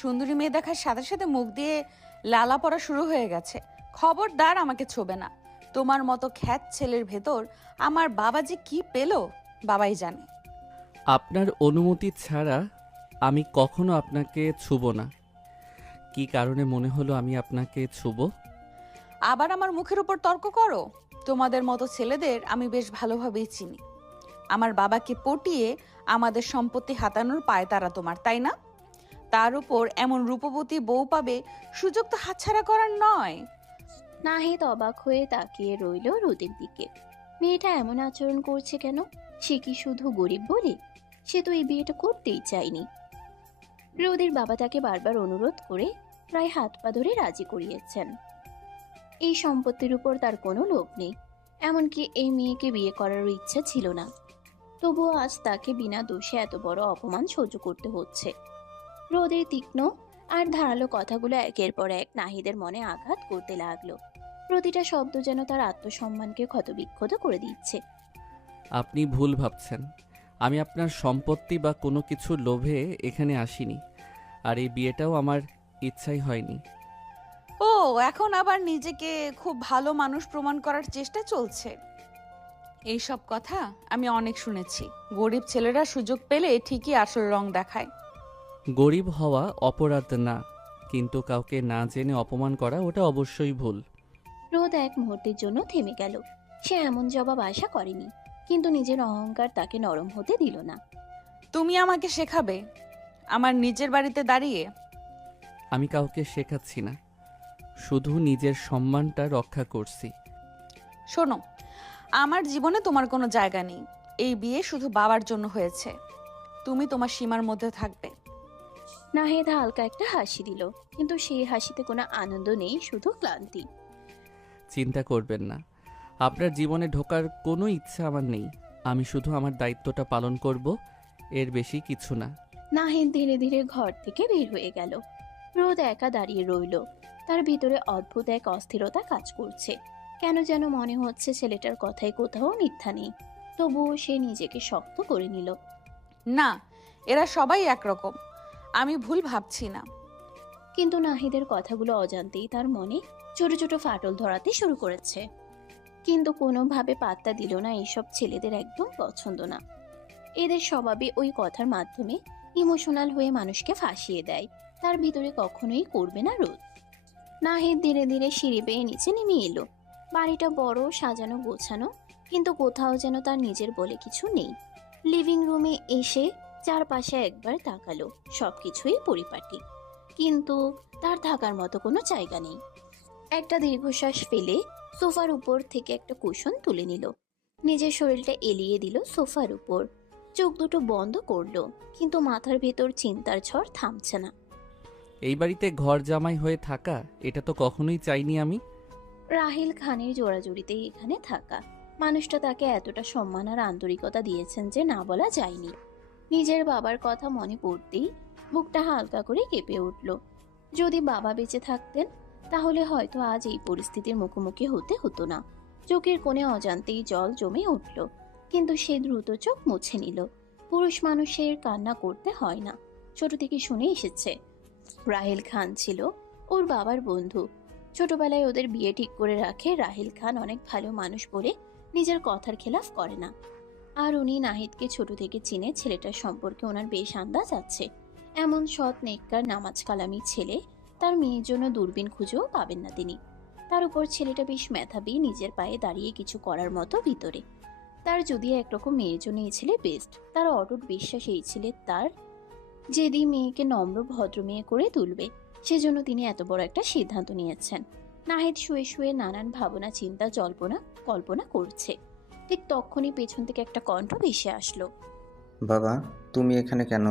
সুন্দরী মেয়ে দেখার সাথে সাথে মুখ দিয়ে লালা পড়া শুরু হয়ে গেছে। খবরদার আমাকে ছোবে না। তোমার মতো খ্যাত ছেলের ভেতর আমার বাবা যে কি পেল বাবাই জানে। আপনার অনুমতি ছাড়া আমি কখনো আপনাকে ছুব না। কি কারণে মনে হলো আমি আপনাকে ছুব? আবার আমার মুখের উপর তর্ক করো। তোমাদের মতো ছেলেদের আমি বেশ ভালোভাবেই চিনি। আমার বাবাকে পটিয়ে আমাদের সম্পত্তি হাতানোর পায়তারা তোমার, তাই না? তার উপর এমন রূপবতী বউ পাবে, সুযোগ তো হাতছাড়া করার নয়। নাহিদ অবাক হয়ে তাকিয়ে রইল রোদের দিকে। মেয়েটা এমন আচরণ করছে কেন? সে কি শুধু গরিব বলে? সে তো এই বিয়েটা করতেই চায়নি। রোদের বাবা তাকে বারবার অনুরোধ করে প্রায় হাত পা ধরে রাজি করিয়েছেন। এই সম্পত্তির উপর তার কোনো লোভ নেই, এমনকি এই মেয়েকে বিয়ে করারও ইচ্ছা ছিল না। তবুও আজ তাকে বিনা দোষে এত বড় অপমান সহ্য করতে হচ্ছে। রোদের তীক্ষ্ণ আর ধারালো কথাগুলো একের পর এক নাহিদের মনে আঘাত করতে লাগলো। প্রতিটা শব্দ যেন তার আত্মসম্মানকে ক্ষতবিক্ষত করে দিচ্ছে। আপনি ভুল ভাবছেন। আমি আপনার সম্পত্তি বা কোনো কিছুর লোভে এখানে আসিনি। আর এই বিয়েটাও আমার ইচ্ছাই হয়নি। ও, এখন আবার নিজেকে খুব ভালো মানুষ প্রমাণ করার চেষ্টা চলছে। এইসব কথা আমি অনেক শুনেছি। গরিব ছেলেরা সুযোগ পেলে ঠিকই আসল রং দেখায়। গরিব হওয়া অপরাধ না, কিন্তু কাউকে না জেনে অপমান করা ওটা অবশ্যই ভুল। রোদ এক মুহূর্তের জন্য থেমে গেল। সে এমন জবাব আশা করেনি, কিন্তু নিজের অহংকার তাকে নরম হতে দিল না। তুমি আমাকে শেখাবে আমার নিজের বাড়িতে দাঁড়িয়ে? আমি কাউকে শেখাচ্ছি না, শুধু নিজের সম্মানটা রক্ষা করছি। শোনো, আমার জীবনে তোমার কোনো জায়গা নেই। এই বিয়ে শুধু বাবার জন্য হয়েছে। তুমি তোমার সীমার মধ্যে থাকবে। নাহিদ হালকা একটা হাসি দিল, কিন্তু সেই হাসিতে কোনো আনন্দ নেই, শুধু ক্লান্তি। চিন্তা করবেন না, আপনার জীবনে ঢোকার কোনো ইচ্ছা আমার নেই। আমি শুধু আমার দায়িত্বটা পালন করব, এর বেশি কিছু না। নাহিদ ধীরে ধীরে ঘর থেকে বের হয়ে গেল। রোদ একা দাঁড়িয়ে রইল। তার ভিতরে অদ্ভুত এক অস্থিরতা কাজ করছে। কেন যেন মনে হচ্ছে ছেলেটার কথায় কোথাও মিথ্যা নেই। তবুও সে নিজেকে শক্ত করে নিল। না, এরা সবাই একরকম। আমি ভুল ভাবছি না। কিন্তু নাহিদের কথাগুলো অজান্তেই তার মনে ছোট ছোট ফাটল ধরাতে শুরু করেছে। কিন্তু কোনোভাবে পাত্তা দিল না। এইসব ছেলেদের একদম পছন্দ না। এদের স্বভাবে ওই কথার মাধ্যমে ইমোশনাল হয়ে মানুষকে ফাঁসিয়ে দেয়। তার ভিতরে কখনোই করবে না রোদ। নাহিদ ধীরে ধীরে সিঁড়ি বেয়ে নিচে নেমে এলো। বাড়িটা বড়, সাজানো গোছানো, কিন্তু কোথাও যেন তার নিজের বলে কিছু নেই। লিভিং রুমে এসে চারপাশে একবার তাকালো। সবকিছুই পরিপাটি, কিন্তু তার থাকার মতো কোনো জায়গা নেই। একটা দীর্ঘশ্বাস ফেলে সোফার উপর থেকে একটা কুশন তুলে নিল। নিজের শরীরটা এলিয়ে দিল সোফার উপর। চোখ দুটো বন্ধ করলো, কিন্তু মাথার ভেতর চিন্তার ঝড় থামছে না। এই বাড়িতে ঘর জামাই হয়ে থাকা, এটা তো কখনোই চাইনি আমি। রাহিল খানের জোড়াজুড়িতেই এখানে থাকা। মানুষটা তাকে এতটা সম্মান আর আন্তরিকতা দিয়েছেন যে না বলা যায়নি। নিজের বাবার কথা মনে পড়তেই বুকটা হালকা করে কেঁপে উঠল। যদি বাবা বেঁচে থাকতেন, তাহলে হয়তো আজ এই পরিস্থিতির মুখোমুখি হতে হতো না। চোখের কোণে অজান্তেই জল জমে উঠল, কিন্তু সে দ্রুত চোখ মুছে নিল। পুরুষ মানুষের কান্না করতে হয় না, ছোট থেকে শুনে এসেছে। রাহিল খান ছিল ওর বাবার বন্ধু। ছোটবেলায় ওদের বিয়ে ঠিক করে রাখে। রাহিল খান অনেক ভালো মানুষ বলে নিজের কথার খেলাফ করে না। আর উনি নাহিদকে ছোট থেকে চিনে। ছেলেটার সম্পর্কে ওনার বেশ আন্দাজ আছে। এমন সৎ নেককার নামাজ কালামি ছেলে তার মেয়ের জন্য দূরবীন খুঁজেও পাবেন না তিনি। তার উপর ছেলেটা বেশ মেধাবী, নিজের পায়ে দাঁড়িয়ে কিছু করার মতো ভিতরে। তার যদি একরকম মেয়ের জন্য এই ছেলে বেস্ট। তার অটুট বিশ্বাস এই ছেলে তার যেদি মেয়েকে নম্র ভদ্র মেয়ে করে তুলবে। সেজন্য তিনি এত বড় একটা সিদ্ধান্ত নিয়েছেন। নাহিদ শুয়ে শুয়ে নানান ভাবনা চিন্তা জল্পনা কল্পনা করছে। ঠিক তখনই পেছন থেকে একটা কণ্ঠ ভেসে আসলো। বাবা, তুমি এখানে কেন?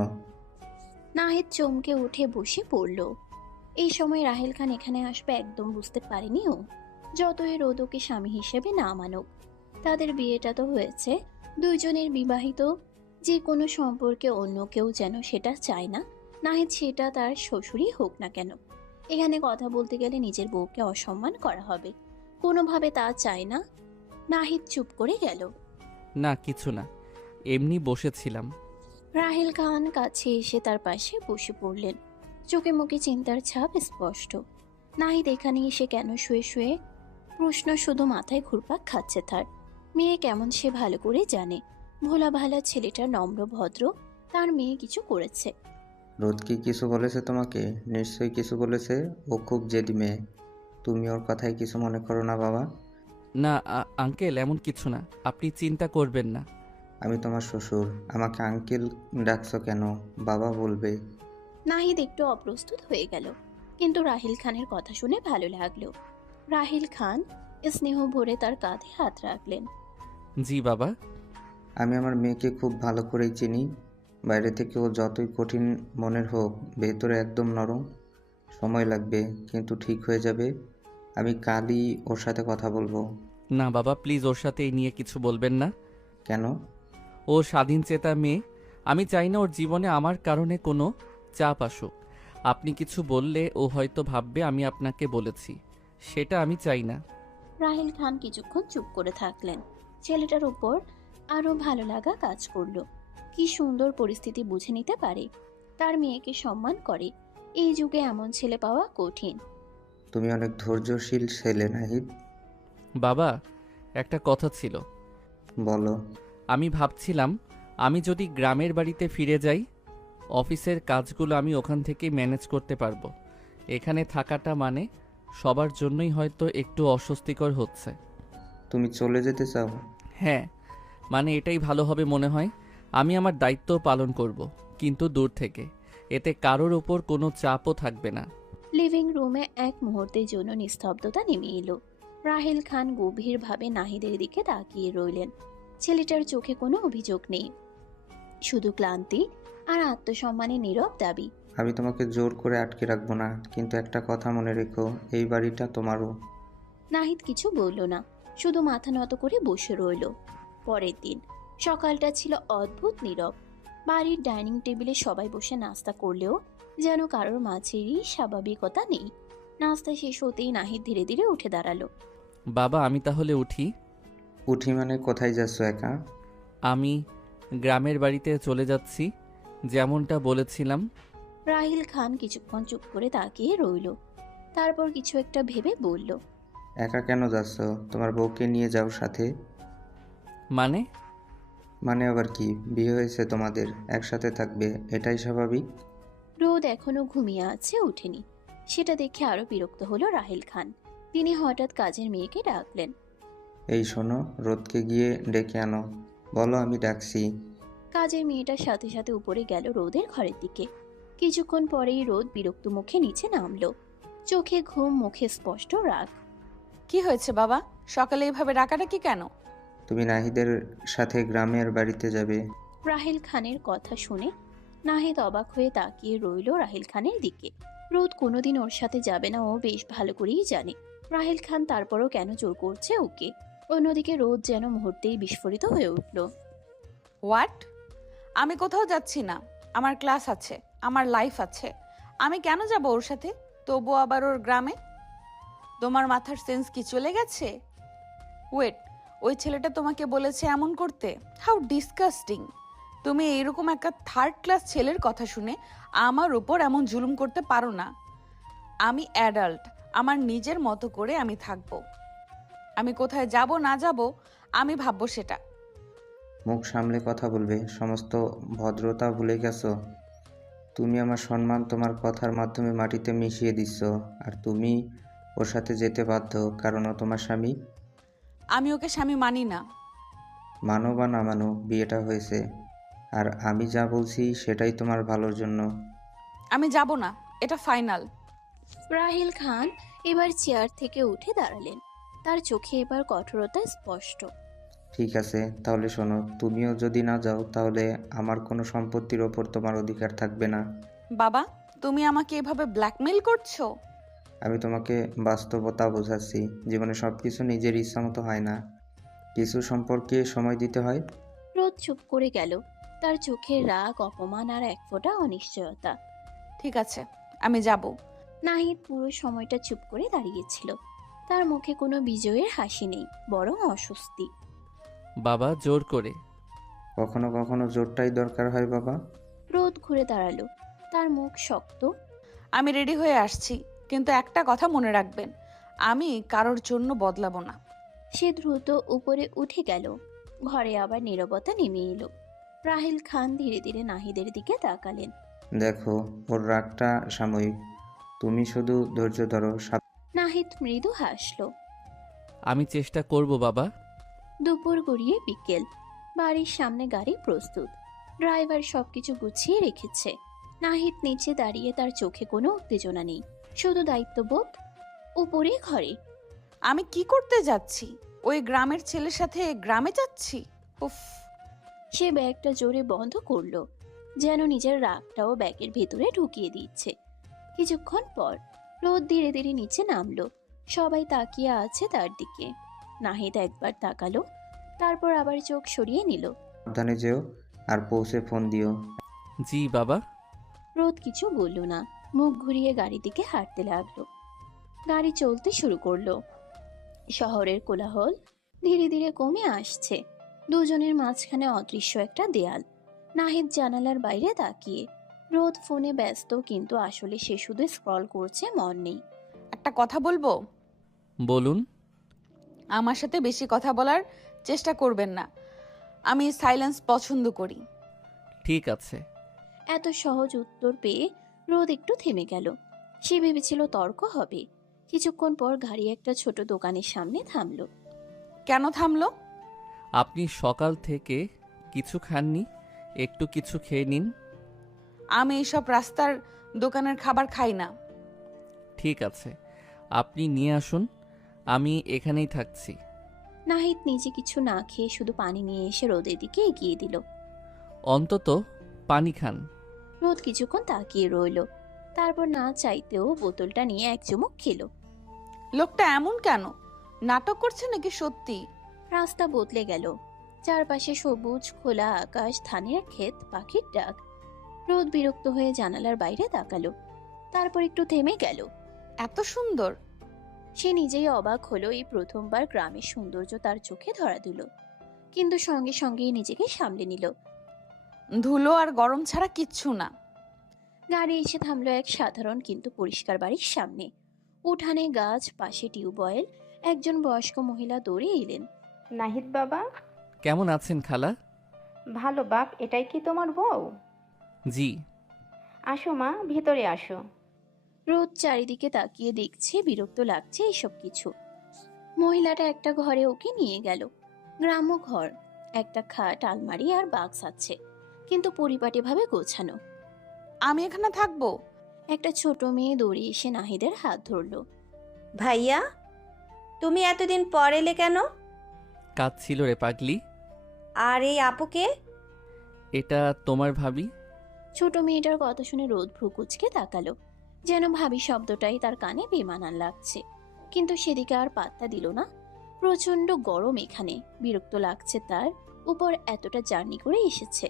নাহিদ চমকে উঠে বসে পড়ল। এই সময় রাহেল খান এখানে আসবে একদম বুঝতে পারেনি ও। যতই রোদ ওকে স্বামী হিসেবে না মানুক, তাদের বিয়েটা তো হয়েছে। দুইজনের বিবাহিত। যে কোনো সম্পর্কে অন্য কেউ যেন সেটা চায় না। নাহিদ সেটা তার শ্বশুরই হোক না কেন। এখানে কথা বলতে গেলে নিজের বউকে অসম্মান করা হবে। কোনোভাবে তা চায় না। নাহিদ চুপ করে গেল। না, কিছু না, এমনি বসেছিলাম। রাহেল খান কাছে এসে তার পাশে বসে পড়লেন। চোখে মুখে চিন্তার ছাপ স্পষ্ট। নাহিদ এখানে এসে কেন শুয়ে শুয়ে প্রশ্ন শুধু মাথায় ঘুরপাক খাচ্ছে তার। মেয়ে কেমন সে ভালো করে জানে। ভোলা ভালা ছেলেটা নম্র ভদ্র, তার মেয়ে কিছু করেছে। রোদ কি কিছু বলেছে তোমাকে? নিশ্চয়ই কিছু বলেছে। ও খুব জেদি মেয়ে। তুমি ওর কথায় কিছু মনে করো না বাবা। না আঙ্কেল, এমন কিছু না, আপনি চিন্তা করবেন না। আমি তোমার শ্বশুর, আমাকে আঙ্কেল ডাকছো কেন? বাবা বলবে। নাহিদ একটু অপ্রস্তুত হয়ে গেল, কিন্তু রাহিল খানের কথা শুনে ভালো লাগলো। রাহিল খান স্নেহ ভরে তার কাঁধে হাত রাখলেন। জি বাবা। আমি আমার মেয়েকে খুব ভালো করেই চিনি। বাইরে থেকে ও যতই কঠিন মনের হোক, ভেতরে একদম নরম। সময় লাগবে, কিন্তু ঠিক হয়ে যাবে। আমি কালই ওর সাথে কথা বলবো। না বাবা, প্লিজ ওর সাথে এই নিয়ে কিছু বলবেন না। কেন? ও স্বাধীন চেতা মেয়ে। আমি চাই না ওর জীবনে আমার কারণে কোনো চাপ আসুক। আপনি কিছু বললে ও হয়তো ভাববে আমি আপনাকে বলেছি, সেটা আমি চাই না। রাহিল খান কিছুক্ষণ চুপ করে থাকলেন। ছেলেটার উপর আরো ভালো লাগা কাজ করলো। কি সুন্দর পরিস্থিতি বুঝে নিতে পারে, তার মেয়েকে সম্মান করে। এই যুগে এমন ছেলে পাওয়া কঠিন। তুমি অনেক ধৈর্যশীল ছেলে নাহিদ। বাবা, একটা কথা ছিল। বলো। আমি ভাবছিলাম আমি যদি গ্রামের বাড়িতে ফিরে যাই, অফিসের কাজগুলো আমি ওখান থেকেই ম্যানেজ করতে পারবো। এখানে থাকাটা মানে সবার জন্যই হয়তো একটু অস্বস্তিকর হচ্ছে। তুমি চলে যেতে চাও? হ্যাঁ, মানে এটাই ভালো হবে মনে হয়। আমি আমার দায়িত্ব পালন করব, কিন্তু দূর থেকে। এতে কারোর ওপর কোনো চাপও থাকবে না। লিভিং রুমে এক মুহূর্তের জন্য নিস্তব্ধতা নেমে এলো। রাহিল খান গভীরভাবে নাহিদের দিকে তাকিয়ে রইলেন। ছেলেটার চোখে কোনো অভিযোগ নেই, শুধু ক্লান্তি আর আত্মসম্মানের নীরব দাবি। আমি তোমাকে জোর করে আটকে রাখবো না, কিন্তু একটা কথা মনে রেখো, এই বাড়িটা তোমারও। নাহিদ কিছু বলল না, শুধু মাথা নত করে বসে রইল। পরের দিন সকালটা ছিল অদ্ভুত নীরব। বাড়ির ডাইনিং টেবিলে সবাই বসে নাস্তা করলেও যেন কারোর মাঝেরই স্বাভাবিকতা নেই। নাস্তা শেষ হতেই নাহিদ ধীরে ধীরে উঠে দাঁড়ালো। বাবা, আমি তাহলে উঠি। উঠি মানে কোথায় যাচ্ছ একা? আমি গ্রামের বাড়িতে চলে যাচ্ছি, যেমনটা বলেছিলাম। রাহিল খান কিছুক্ষণ চুপ করে তাকিয়ে রইল, তারপর কিছু একটা ভেবে বলল, একা কেন যাচ্ছ? তোমার বউকে নিয়ে যাও সাথে। মানে? মানে আবার কি? বিয়ে হয়েছে তোমাদের, একসাথে থাকবে, এটাই স্বাভাবিক। রোদ এখনো ঘুমিয়ে আছে, ওঠেনি। সেটা দেখে আরো বিরক্ত হলো রাহিল খান। তিনি হঠাৎ কাজের মেয়েকে ডাকলেন। এই শোনো, রোদকে গিয়ে ডেকে আনো। বলো আমি ডাকছি। কাজের মেয়েটার সাথে সাথে উপরে গেল রোদের ঘরের দিকে। কিছুক্ষণ পরেই রোদ বিরক্ত মুখে নিচে নামলো। চোখে ঘুম, মুখে স্পষ্ট রাগ। কি হয়েছে বাবা? সকালে এইভাবে ডাকাডাকি কেন? তুমি নাহিদের সাথে গ্রামের বাড়িতে যাবে। রাহিল খানের কথা শুনে নাহিদ অবাক হয়ে তাকিয়ে রইল রাহিল খানের দিকে। রোদ কোনোদিন ওর সাথে যাবে না, ও বেশ ভালো করেই জানে। রাহিল খান তারপরও কেন জোর করছে ওকে। অন্যদিকে রোদ যেন মুহূর্তেই বিস্ফোরিত হয়ে উঠল। হোয়াট? আমি কোথাও যাচ্ছি না। আমার ক্লাস আছে, আমার লাইফ আছে। আমি কেন যাব ওর সাথে? তবু আবার ওর গ্রামে? তোমার মাথার সেন্স কি চলে গেছে? ওয়েট, ওই ছেলেটা তোমাকে বলেছে এমন করতে? How disgusting! তুমি এইরকম একটা থার্ড ক্লাস ছেলের কথা শুনে আমার উপর এমন জুলুম করতে পারো না। আমি অ্যাডাল্ট, আমার নিজের মতো করে আমি থাকবো। আমি কোথায় যাব না যাব আমি ভাববো সেটা। মুখ সামলে কথা বলবে, সমস্ত ভদ্রতা ভুলে গেছো। তুমি আমার সম্মান তোমার কথার মাধ্যমে মাটিতে মিশিয়ে দিচ্ছ। আর তুমি ওর সাথে যেতে বাধ্য, কারণ ও তোমার স্বামী। আমি ওকে স্বামী মানি না। মানো বা না মানো, বিয়েটা হয়েছে। আর আমি যা বলছি সেটাই তোমার ভালোর জন্য। আমি যাব না, এটা ফাইনাল। রাহিল খান এবার চেয়ার থেকে উঠে দাঁড়ালেন। তার চোখে এবার কঠোরতা স্পষ্ট। ঠিক আছে, তাহলে শোনো, তুমিও যদি না যাও তাহলে আমার কোনো সম্পত্তির ওপর তোমার অধিকার থাকবে না। বাবা, তুমি আমাকে এভাবে ব্ল্যাকমেল করছো? আমি তোমাকে বাস্তবতা বোঝাচ্ছি। জীবনে সব কিছু নিজের ইচ্ছা মতো হয় না, কিছু সম্পর্কে সময় দিতে হয়। রোদ চুপ করে গেল, তার চোখে রাগ, অপমান আর এক ফোঁটা অনিশ্চয়তা। ঠিক আছে, আমি যাব। নাহিদ পুরো সময়টা চুপ করে দাঁড়িয়েছিল। তার মুখে কোনো বিজয়ের হাসি নেই, বরং অস্বস্তি। বাবা, জোর করে। কখনো কখনো জোরটাই দরকার হয় বাবা। রোদ ঘুরে দাঁড়ালো, তার মুখ শক্ত। আমি রেডি হয়ে আসছি, কিন্তু একটা কথা মনে রাখবেন, আমি কারোর জন্য বদলাবো না। সে দ্রুত উপরে উঠে গেল। ঘরে আবার নীরবতা নেমে এলো। রাহিল খান ধীরে ধীরে নাহিদের দিকে তাকালেন। দেখো, ওর রাগটা সাময়িক, তুমি শুধু ধৈর্য ধরো। নাহিদ মৃদু হাসল। আমি চেষ্টা করব বাবা। দুপুর গড়িয়ে বিকেল। বাড়ির সামনে গাড়ি প্রস্তুত। ড্রাইভার সবকিছু গুছিয়ে রেখেছে। নাহিদ নিচে দাঁড়িয়ে, তার চোখে কোনো উত্তেজনা নেই, শুধু দায়িত্ববোধ। উপরে ঘরে আমি কি করতে যাচ্ছি? ওই গ্রামের ছেলের সাথে গ্রামে যাচ্ছি? উফ। সে ব্যাগটা জোরে বন্ধ করলো, যেন নিজের রাগটাও ব্যাগের ভেতরে ঢুকিয়ে দিচ্ছে। কিছুক্ষণ পর রোদ ধীরে ধীরে নিচে নামলো। সবাই তাকিয়ে আছে তার দিকে। নাহিদ একবার তাকালো, তারপর আবার চোখ সরিয়ে নিল। সাবধানে যেও, আর পৌঁছে ফোন দিও। জি বাবা। রোদ কিছু বলল না, মুখ ঘুরিয়ে গাড়ি দিকে হাঁটতে লাগলো। গাড়ি চলতে শুরু করলো। শহরের কোলাহল ধীরে ধীরে কমে আসছে। দুজনের মাঝখানে অদৃশ্য একটা দেয়াল। নাহিদ জানালার বাইরে তাকিয়ে। রোদ ফোনে ব্যস্ত, কিন্তু আসলে সে শুধু স্ক্রল করছে, মন নেই। একটা কথা বলবো? বলুন। আমার সাথে বেশি কথা বলার চেষ্টা করবেন না। আমি সাইলেন্স পছন্দ করি। ঠিক আছে। এত সহজ উত্তর পেয়ে রোদ একটু থেমে গেল। সে ভেবেছিল তর্ক হবে। কিছুক্ষণ পর গাড়ি একটা ছোট দোকানের সামনে থামলো। কেন থামলো? আপনি সকাল থেকে কিছু খাননি, একটু কিছু খেয়ে নিন। আমি এইসব রাস্তার দোকানের খাবার খাই না। ঠিক আছে, আপনি নিয়ে আসুন, আমি এখানেই থাকছি। নাহিদ নিজে কিছু না খেয়ে শুধু পানি নিয়ে এসে রোদের দিকে এগিয়ে দিল। অন্তত পানি খান। রোদ কিছুক্ষণ তাকিয়ে রইল, তারপর না চাইতেও বোতলটা নিয়ে এক চুমুক খেলো। লোকটা এমন কেন? নাটক করছে নাকি সত্যি? রাস্তা বদলে গেল। চারপাশে সবুজ খোলা আকাশ, ধানের ক্ষেত, পাখির ডাক। রোদ বিরক্ত হয়ে জানালার বাইরে তাকালো, তারপর একটু থেমে গেল। এত সুন্দর! সে নিজেই অবাক হলো, এই প্রথমবার গ্রামের সৌন্দর্য তার চোখে ধরা দিল। কিন্তু সঙ্গে সঙ্গেই নিজেকে সামলে নিল। ধুলো আর গরম ছাড়া কিচ্ছু না। গাড়ি এসে থামলো এক সাধারণ কিন্তু পরিষ্কার বাড়ির সামনে। উঠানে গাছ, পাশে টিউবওয়েল। একজন বয়স্ক মহিলা দৌড়ে এলেন। নাহিদ বাবা। কেমন আছেন খালা? ভালো বাপ, এটাই কি তোমার বউ? জি। আসো মা, ভিতরে আসো। রোদ চারিদিকে তাকিয়ে দেখছে, বিরক্ত লাগছে এসব কিছু। মহিলাটা একটা ঘরে ওকে নিয়ে গেল। গ্রাম্য ঘর, একটা খাট, আলমারি আর বাক্স আছে, কিন্তু পরিপাটিভাবে গোছানো। আমি এখানে থাকবো? একটা ছোট মেয়ে দৌড়ে এসে নাহিদের হাত ধরলো। ভাইয়া, তুমি এতদিন পর এলে কেন? কাজ ছিল রে পাগলি। আর এই আপুকে? এটা তোমার ভাবি। ছোট মেয়েটার কথা শুনে রোদ ভ্রু কুঁচকে তাকালো, যেন ভাবি শব্দটাই তার কানে বেমানান লাগছে। কিন্তু সেদিকে আর পাত্তা দিল না। প্রচন্ড গরম এখানে, বিরক্ত লাগছে তার উপর, এতটা জার্নি করে এসেছে।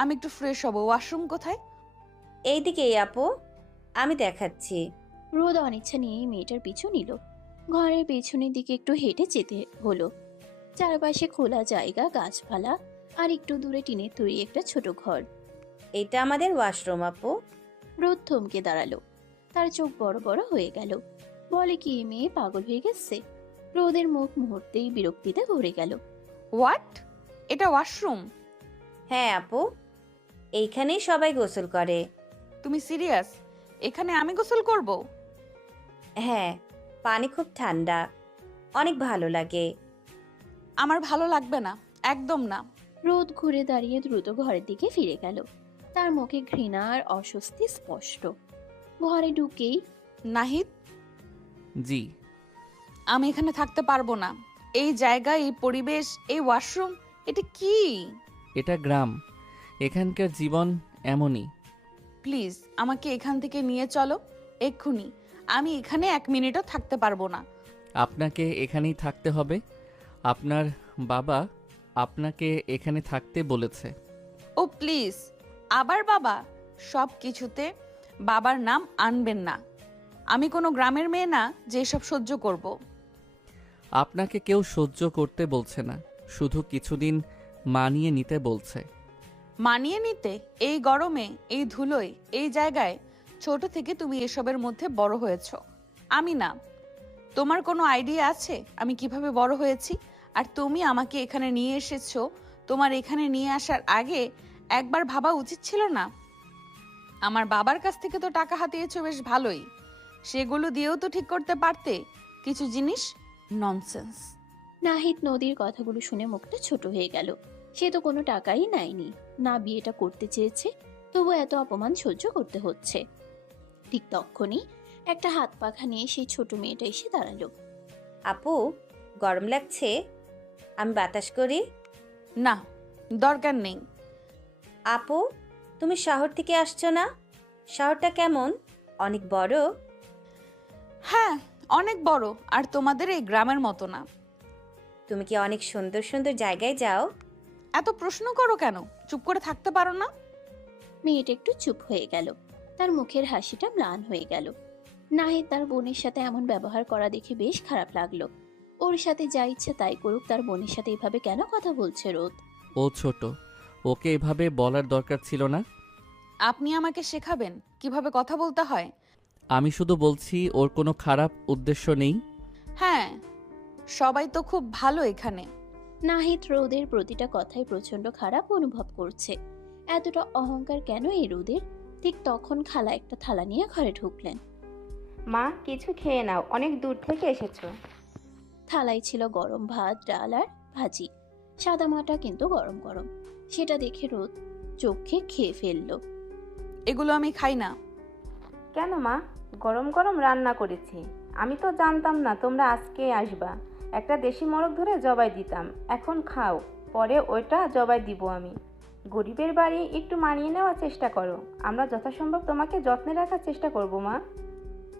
আমি একটু ফ্রেশ হব। ওয়াশরুম কোথায়? এইদিকেই আপু, আমি দেখাচ্ছি। রোদ অনিচ্ছা নিয়ে মেয়েটার পিছু নিল। ঘরের পেছনের দিকে একটু হেঁটে যেতে হলো। চারপাশে খোলা জায়গা, গাছপালা, আর একটু দূরে টিনের তৈরি একটা ছোট ঘর। এটা আমাদের ওয়াশরুম আপু। রোদ থমকে দাঁড়ালো, তার চোখ বড় বড় হয়ে গেল। বলে কি, এই মেয়ে পাগল হয়ে গেছে? রোদের মুখ মুহূর্তেই বিরক্তিতে ভরে গেল। হোয়াট? এটা ওয়াশরুম? হ্যাঁ আপু, এইখানেই সবাই গোসল করে। তুমি সিরিয়াস? এখানে আমি গোসল করব? হ্যাঁ, পানি খুব ঠান্ডা, অনেক ভালো লাগে। আমার ভালো লাগবে না, একদম না। রোদ ঘুরে দাঁড়িয়ে দ্রুত ঘরের দিকে ফিরে গেল। তার মুখে ঘৃণা আর অস্বস্তি স্পষ্ট। ঘরে ঢুকেই, নাহিদ, জি। আমি এখানে থাকতে পারবো না। এই জায়গা, এই পরিবেশ, এই ওয়াশরুম, এটা কি? এটা গ্রাম, এখানকার জীবন এমনই। প্লিজ আমাকে এখান থেকে নিয়ে চলো, এক্ষুনি। আমি এখানে 1 মিনিটও থাকতে পারবো না। আপনাকে এখানেই থাকতে হবে। আপনার বাবা আপনাকে এখানে থাকতে বলেছে। ও প্লিজ, আবার বাবা? সব কিছুতে বাবার নাম আনবেন না। আমি কোনো গ্রামের মেয়ে না যে এসব সহ্য করব। আপনাকে কেউ সহ্য করতে বলছে না, শুধু কিছুদিন মানিয়ে নিতে বলছে। মানিয়ে নিতে? এই গরমে, এই ধুলোয়, এই জায়গায়? ছোট থেকে তুমি এসবের মধ্যে বড় হয়েছো, আমি না। তোমার কোনো আইডিয়া আছে আমি কিভাবে বড় হয়েছি? আর তুমি আমাকে এখানে নিয়ে এসেছো, তোমার এখানে নিয়ে আসার আগে একবার ভাবা উচিত ছিল না? আমার বাবার কাছ থেকে তো টাকা হাতিয়েছো বেশ ভালোই, সেগুলো দিয়েও তো ঠিক করতে পারতে কিছু জিনিস। ননসেন্স। নাহিদ নদীর কথাগুলো শুনে মুখটা ছোট হয়ে গেল। সে তো কোনো টাকাই নেয়নি, না বিয়েটা করতে চেয়েছে, তবু এত অপমান সহ্য করতে হচ্ছে। ঠিক তখনই একটা হাত পাখা নিয়ে সেই ছোট মেয়েটা এসে দাঁড়ালো। আপু, গরম লাগছে? আমি বাতাস করি? না, দরকার নেই। আপু, তুমি শহর থেকে আসছো না? শহরটা কেমন? অনেক বড়? হ্যাঁ, অনেক বড়, আর তোমাদের এই গ্রামের মতো না। তুমি কি অনেক সুন্দর সুন্দর জায়গায় যাও? এত প্রশ্ন করো কেন? চুপ করে থাকতে পারো না? মেয়েটা একটু চুপ হয়ে গেল। তার মুখের হাসিটা ম্লান হয়ে গেল। নাহিদ তার বোনের সাথে এমন ব্যবহার করা দেখে বেশ খারাপ লাগলো। ওর সাথে যা ইচ্ছে তাই করুক, তার বোনের সাথে এভাবে কেন কথা বলছে রোদ? ও ছোট, ওকে এভাবে বলার দরকার ছিল না। আপনি আমাকে শেখাবেন কিভাবে কথা বলতে হয়? আমি শুধু বলছি ওর কোনো খারাপ উদ্দেশ্য নেই। হ্যাঁ, সবাই তো খুব ভালো এখানে। নাহিদ রোদের প্রতিটা কথাই প্রচন্ড খারাপ অনুভব করছে। এতটা অহংকার কেন এই রোদের? ঠিক তখন খালা একটা থালা নিয়ে ঘরে ঢুকলেন। মা, কিছু খেয়ে নাও, অনেক দূর থেকে এসেছো। থালায় ছিল গরম ভাত, ডাল আর ভাজি, সাদামাটা কিন্তু গরম গরম। সেটা দেখে রোদ চোখে খেয়ে ফেললো। এগুলো আমি খাই না। কেন মা? গরম গরম রান্না করেছি। আমি তো জানতাম না তোমরা আজকে আসবা। একটা দেশি মোরগ ধরে জবাই দিতাম, এখন খাও, পরে ওইটা জবাই দিব আমি। গরিবের বাড়ি, একটু মানিয়ে নেওয়ার চেষ্টা করো। আমরা যথাসম্ভব তোমাকে যত্নে রাখার চেষ্টা করব মা।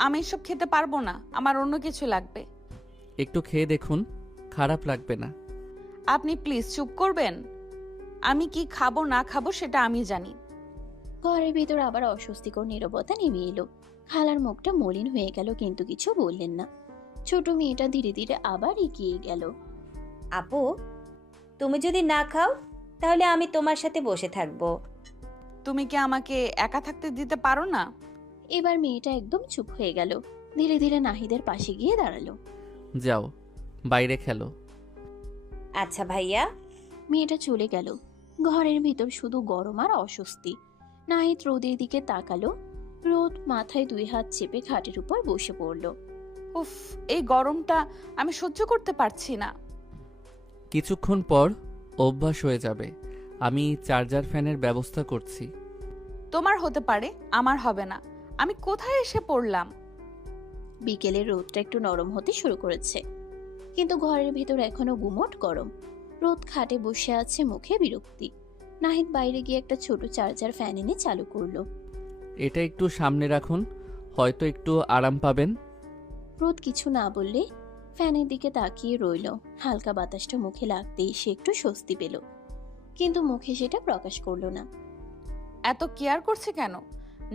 আমি এসব খেতে পারবো না, আমার অন্য কিছু লাগবে। একটু খেয়ে দেখুন, খারাপ লাগবে না। আপনি প্লিজ চুপ করবেন? আমি কি খাবো না খাবো সেটা আমি জানি। ঘরের ভিতর আবার অস্বস্তিকর নীরবতা নেমে এলো। খালার মুখটা মলিন হয়ে গেল, কিন্তু কিছু বললেন না। ছোট মেয়েটা ধীরে ধীরে আবার এগিয়ে গেল। আপু, তুমি যদি না খাও তাহলে আমি তোমার সাথে বসে থাকবো। তুমি কি আমাকে একা থাকতে দিতে পারো না? এবার মেয়েটা একদম চুপ হয়ে গেল। ধীরে ধীরে নাহিদের পাশে গিয়ে দাঁড়ালো। যাও, বাইরে খেলো। আচ্ছা ভাইয়া। মেয়েটা চলে গেল। ঘরের ভিতর শুধু গরম আর অস্বস্তি। নাহিদ রোদের দিকে তাকালো। রোদ মাথায় 2 হাত চেপে খাটের উপর বসে পড়ল। উফ, এই গরমটা আমি সহ্য করতে পারছি না। কিছুক্ষণ পর অভ্যাস হয়ে যাবে। আমি চার্জার ফ্যানের ব্যবস্থা করছি। তোমার হতে পারে, আমার হবে না। আমি কোথায় এসে পড়লাম? বিকেলের রোদটা একটু নরম হতে শুরু করেছে, কিন্তু ঘরের ভিতর এখনো গুমোট গরম। রোদ খাটে বসে আছে, মুখে বিরক্তি। নাহিদ বাইরে গিয়ে একটা ছোট চার্জার ফ্যান এনে চালু করলো। এটা একটু সামনে রাখুন, হয়তো একটু আরাম পাবেন। রোদ কিছু না বললে ফ্যানের দিকে তাকিয়ে রইল। হালকা বাতাসটা মুখে লাগতেই সে একটু স্বস্তি পেল, কিন্তু মুখে সেটা প্রকাশ করলো না। এত কেয়ার করছে কেন?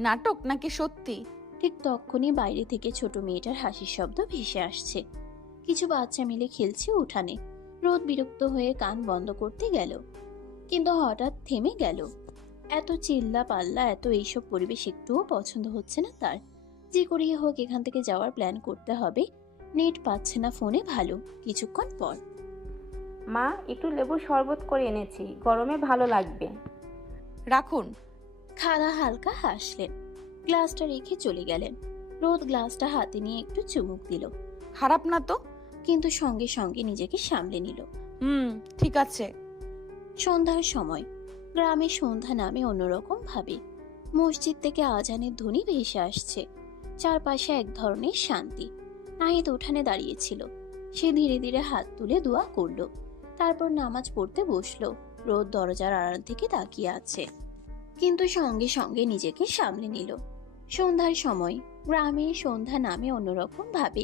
নাটক নাকি সত্যি? ঠিক তখনই বাইরে থেকে ছোট মেয়েটার হাসির শব্দ ভেসে আসছে। কিছু বাচ্চা মিলে খেলছে উঠানে। রোদ বিরক্ত হয়ে কান বন্ধ করতে গেল, কিন্তু হঠাৎ থেমে গেল। এত চিল্লা পাল্লা, এত এইসব পরিবেশ একটুও পছন্দ হচ্ছে না তার। যে করেই হোক এখান থেকে যাওয়ার প্ল্যান করতে হবে। নেট পাচ্ছে না ফোনে ভালো। কিছুক্ষণ পর মা, একটু লেবু শরবত করে এনেছি, গরমে ভালো লাগবে। রাখুন। খালা হালকা হাসলেন, গ্লাসটা রেখে চলে গেলেন। রোদ গ্লাসটা হাতে নিয়ে একটু চুমুক দিল, খারাপ না তো? কিন্তু সঙ্গে সঙ্গে নিজেকে সামলে নিল। ঠিক আছে। সন্ধ্যার সময় গ্রামে সন্ধ্যা নামে অন্যরকম ভাবে। মসজিদ থেকে আজানের ধ্বনি ভেসে আসছে। চারপাশে এক ধরনের শান্তি। নাহিদ উঠানে দাঁড়িয়েছিল। সে ধীরে ধীরে হাত তুলে দোয়া করলো, তারপর নামাজ পড়তে বসলো। রোদ দরজার আড়াল থেকে তাকিয়ে আছে, কিন্তু সঙ্গে সঙ্গে নিজেকে সামলে নিল। সন্ধ্যার সময় গ্রামে সন্ধ্যা নামে অন্যরকম ভাবে।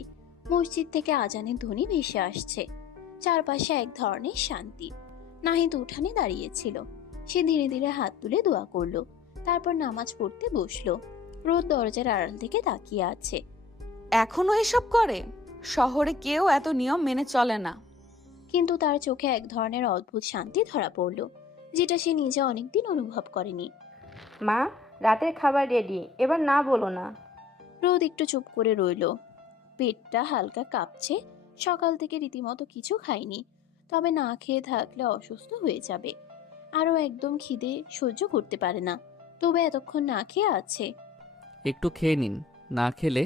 মসজিদ থেকে আজানের ধ্বনি ভেসে আসছে। চারপাশে এক ধরনের শান্তি। নাহিদ উঠানে দাঁড়িয়েছিল। সে ধীরে ধীরে হাত তুলে দোয়া করলো, তারপর নামাজ পড়তে বসলো। রোদ দরজার আড়াল থেকে তাকিয়ে আছে। এখনো এসব করে? শহরে কেউ এত নিয়ম মেনে চলে না। কিন্তু তার চোখে এক ধরনের অদ্ভুত শান্তি ধরা পড়ল, যেটা সে নিজে অনেকদিন অনুভব করেনি। মা, রাতের খাবার রেডি, এবার না বলো না। রোদ একটু চুপ করে রইল। পেটটা হালকা কাঁপছে। সকাল থেকে রীতিমতো কিছু খায়নি, তবে না খেয়ে থাকলে অসুস্থ হয়ে যাবে। আরও একদম খিদে সহ্য করতে পারে না, তবে এতক্ষণ না খেয়ে আছে। একটু খেয়ে নিন, না খেলে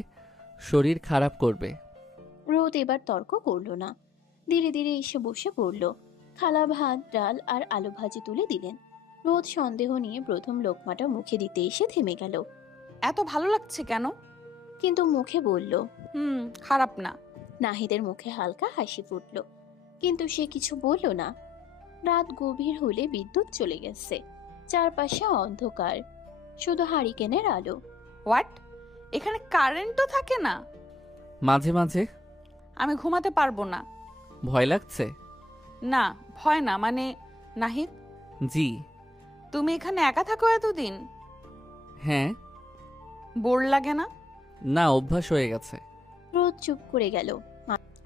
শরীর খারাপ করবে। রোদ এবার তর্ক করল না, ধীরে ধীরে এসে বসে পড়ল। খালা ভাত, ডাল আর আলু ভাজি তুলে দিলেন। রোদ সন্দেহ নিয়ে প্রথম লোকমাটা মুখে দিতে এসে থেমে গেল, এত ভালো লাগছে কেন? কিন্তু মুখে বলল। খারাপ না। নাহিদের মুখে হালকা হাসি ফুটল, কিন্তু সে কিছু বলল না। রাত গভীর হলে বিদ্যুৎ চলে গেছে, চারপাশে অন্ধকার, শুধু হারিকেনের আলো। হোয়াট? এখানে কারেন্টও থাকে না? মাঝে মাঝে। আমি ঘুমাতে পারবো না। ভয় লাগছে? না, ভয় না, মানে নাহিদ, জি। তুমি এখানে একা থাকো এতদিন? হ্যাঁ। বোর লাগে না? না, অভ্যাস হয়ে গেছে। রোদ চুপ করে গেল।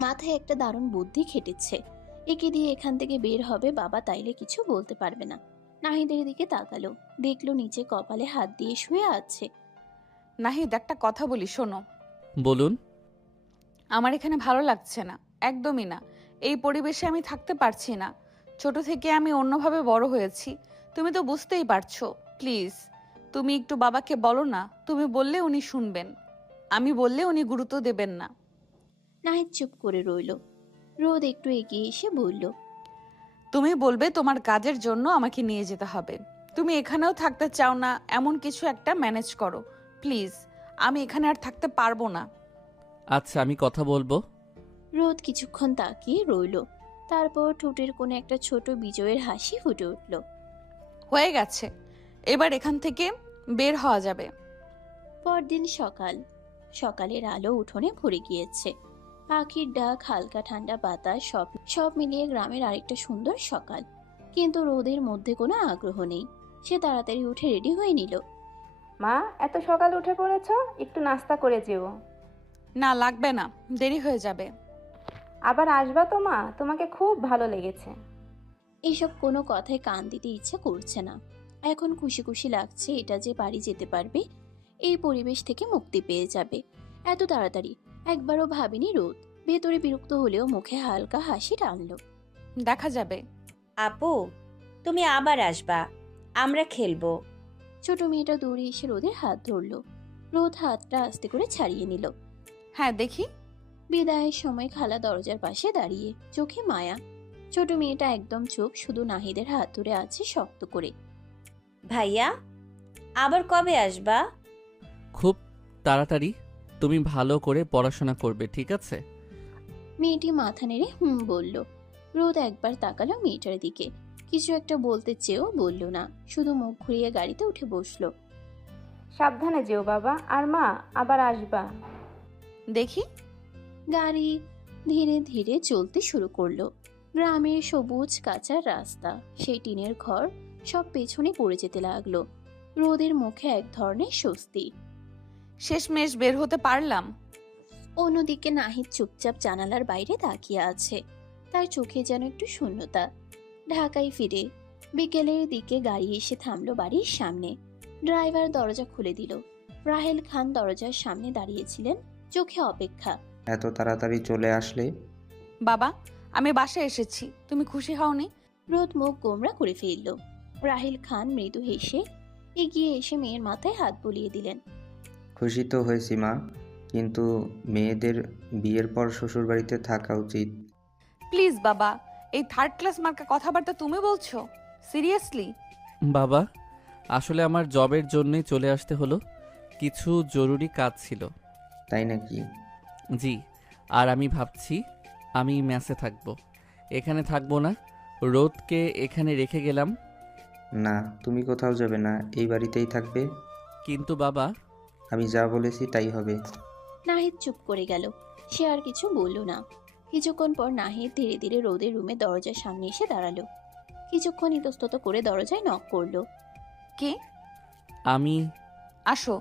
মাথায় একটা দারুণ বুদ্ধি খেটেছে। একে দিয়ে এখান থেকে বের হবে বাবা তাইলে কিছু বলতে পারবে না। নাহিদের দিকে তাকালো, দেখলো নিচে কপালে হাত দিয়ে শুয়ে আছে। নাহিদ, একটা কথা বলি, শোনো। বলুন। আমার এখানে ভালো লাগছে না, একদমই না। এই পরিবেশে আমি থাকতে পারছি না। ছোট থেকে আমি অন্যভাবে বড় হয়েছি, তুমি তো বুঝতেই পারছো। প্লিজ তুমি একটু বাবাকে বলো না। তুমি বললে উনি শুনবেন, আমি বললে উনি গুরুত্ব দেবেন না। নাহিদ চুপ করে রইল। রোদ একটু এগিয়ে এসে বলল, তুমি বলবে তোমার কাজের জন্য আমাকে নিয়ে যেতে হবে। তুমি এখানেও থাকতে চাও না, এমন কিছু একটা ম্যানেজ করো প্লিজ। আমি এখানে আর থাকতে পারবো না। আচ্ছা, আমি কথা বলবো। রোদ কিছুক্ষণ তাকিয়ে রইল, তারপর ঠোঁটের কোণে একটা ছোট বিজয়ের হাসি ফুটে উঠল। হয়ে গেছে, এবার এখান থেকে বের হওয়া যাবে। পরদিন সকাল। সকালের আলো উঠোনে ভরে গিয়েছে। পাখির ডাক, হালকা ঠান্ডা বাতাস, সব মিলিয়ে গ্রামের আরেকটা সুন্দর সকাল। কিন্তু রোদের মধ্যে কোনো আগ্রহ নেই। সে তাড়াতাড়ি উঠে রেডি হয়ে নিল। মা, এত সকাল উঠে পড়েছো, একটু নাস্তা করে যেও। না, লাগবে না, দেরি হয়ে যাবে। আবার আসবা তো মা, তোমাকে খুব ভালো লেগেছে। এইসব কোনো কথায় কান দিতে ইচ্ছে করছে না। এখন খুশি খুশি লাগছে এটা যে বাড়ি যেতে পারবে, এই পরিবেশ থেকে মুক্তি পেয়ে যাবে। এত তাড়াতাড়ি একবারও ভাবিনি রোদ। ভেতরে বিরক্ত হলেও মুখে হালকা হাসি টানলো। দেখা যাবে। আপু, তুমি আবার আসবা, আমরা খেলবো। ছোট মেয়েটা দৌড়ে এসে রোদের হাত ধরলো। রোদ হাতটা আস্তে করে ছাড়িয়ে নিল। হ্যাঁ, দেখি। বিদায়ের সময় খালা দরজার পাশে দাঁড়িয়ে, চোখে মায়া। ছোট মেয়েটা একদম চুপ, শুধু নাহিদের হাত ধরে আছে শক্ত করে। ভাইয়া, আবার কবে আসবা? খুব তাড়াতাড়ি। তুমি ভালো করে পড়াশোনা করবে, ঠিক আছে? মেয়েটি মাথা নেড়ে বলল। রোদ একবার তাকালো মেয়েটার দিকে, কিছু একটা বলতে চেয়েও বলল না, শুধু মুখ ঘুরিয়ে গাড়িতে উঠে বসলো। সাবধানে যেও বাবা, আর মা আবার আসবা। দেখি। গাড়ি ধীরে ধীরে চলতে শুরু করলো। গ্রামের সবুজ কাঁচা রাস্তা, সেই টিনের ঘর, সব পেছনে পড়ে যেতে লাগলো। রোদের মুখে এক ধরনের স্বস্তি। শেষমেশ বের হতে পারলাম। অন্যদিকে নাহিদ চুপচাপ জানালার বাইরে তাকিয়ে আছে, তার চোখে যেন একটু শূন্যতা। ঢাকায় ফিরে বিকেলের দিকে গাড়ি এসে থামলো বাড়ির সামনে। ড্রাইভার দরজা খুলে দিল। রাহেল খান দরজার সামনে দাঁড়িয়েছিলেন, চোখে অপেক্ষা। এত তাড়াতাড়ি চলে আসলে? বাবা, আমি বাসায় এসেছি, তুমি খুশি হওনি? রোদ মুখ গোমরা করে ফেলল। রাহেল খান মৃদু হেসে এগিয়ে এসে মেয়ের মাথায় হাত বুলিয়ে দিলেন। খুশি তো হয়েছি মা, কিন্তু মেয়েদের বিয়ের পর শ্বশুরবাড়িতে থাকা উচিত। প্লিজ বাবা, এই থার্ড ক্লাস মার্কা কথাবার্তা তুমি বলছো? সিরিয়াসলি? বাবা, আসলে আমার জবের জন্যই চলে আসতে হলো, কিছু জরুরি কাজ ছিল। তাই নাকি? জি। আর আমি ভাবছি আমি মেসে থাকবো, এখানে থাকবো না। রোদকে এখানে রেখে গেলাম। না, তুমি কোথাও যাবে না, এই বাড়িতেই থাকবে। কিন্তু বাবা। আমি যা বলেছি তাই হবে। নাহিদ চুপ করে গেল, সে আর কিছু বলল না। কিছুক্ষণ পর নাহিদ ধীরে ধীরে রোদের রুমে দরজার সামনে এসে দাঁড়ালো। কিছুক্ষণ ইতস্তত করে দরজায় নক করলো। কে? আমি। আসো।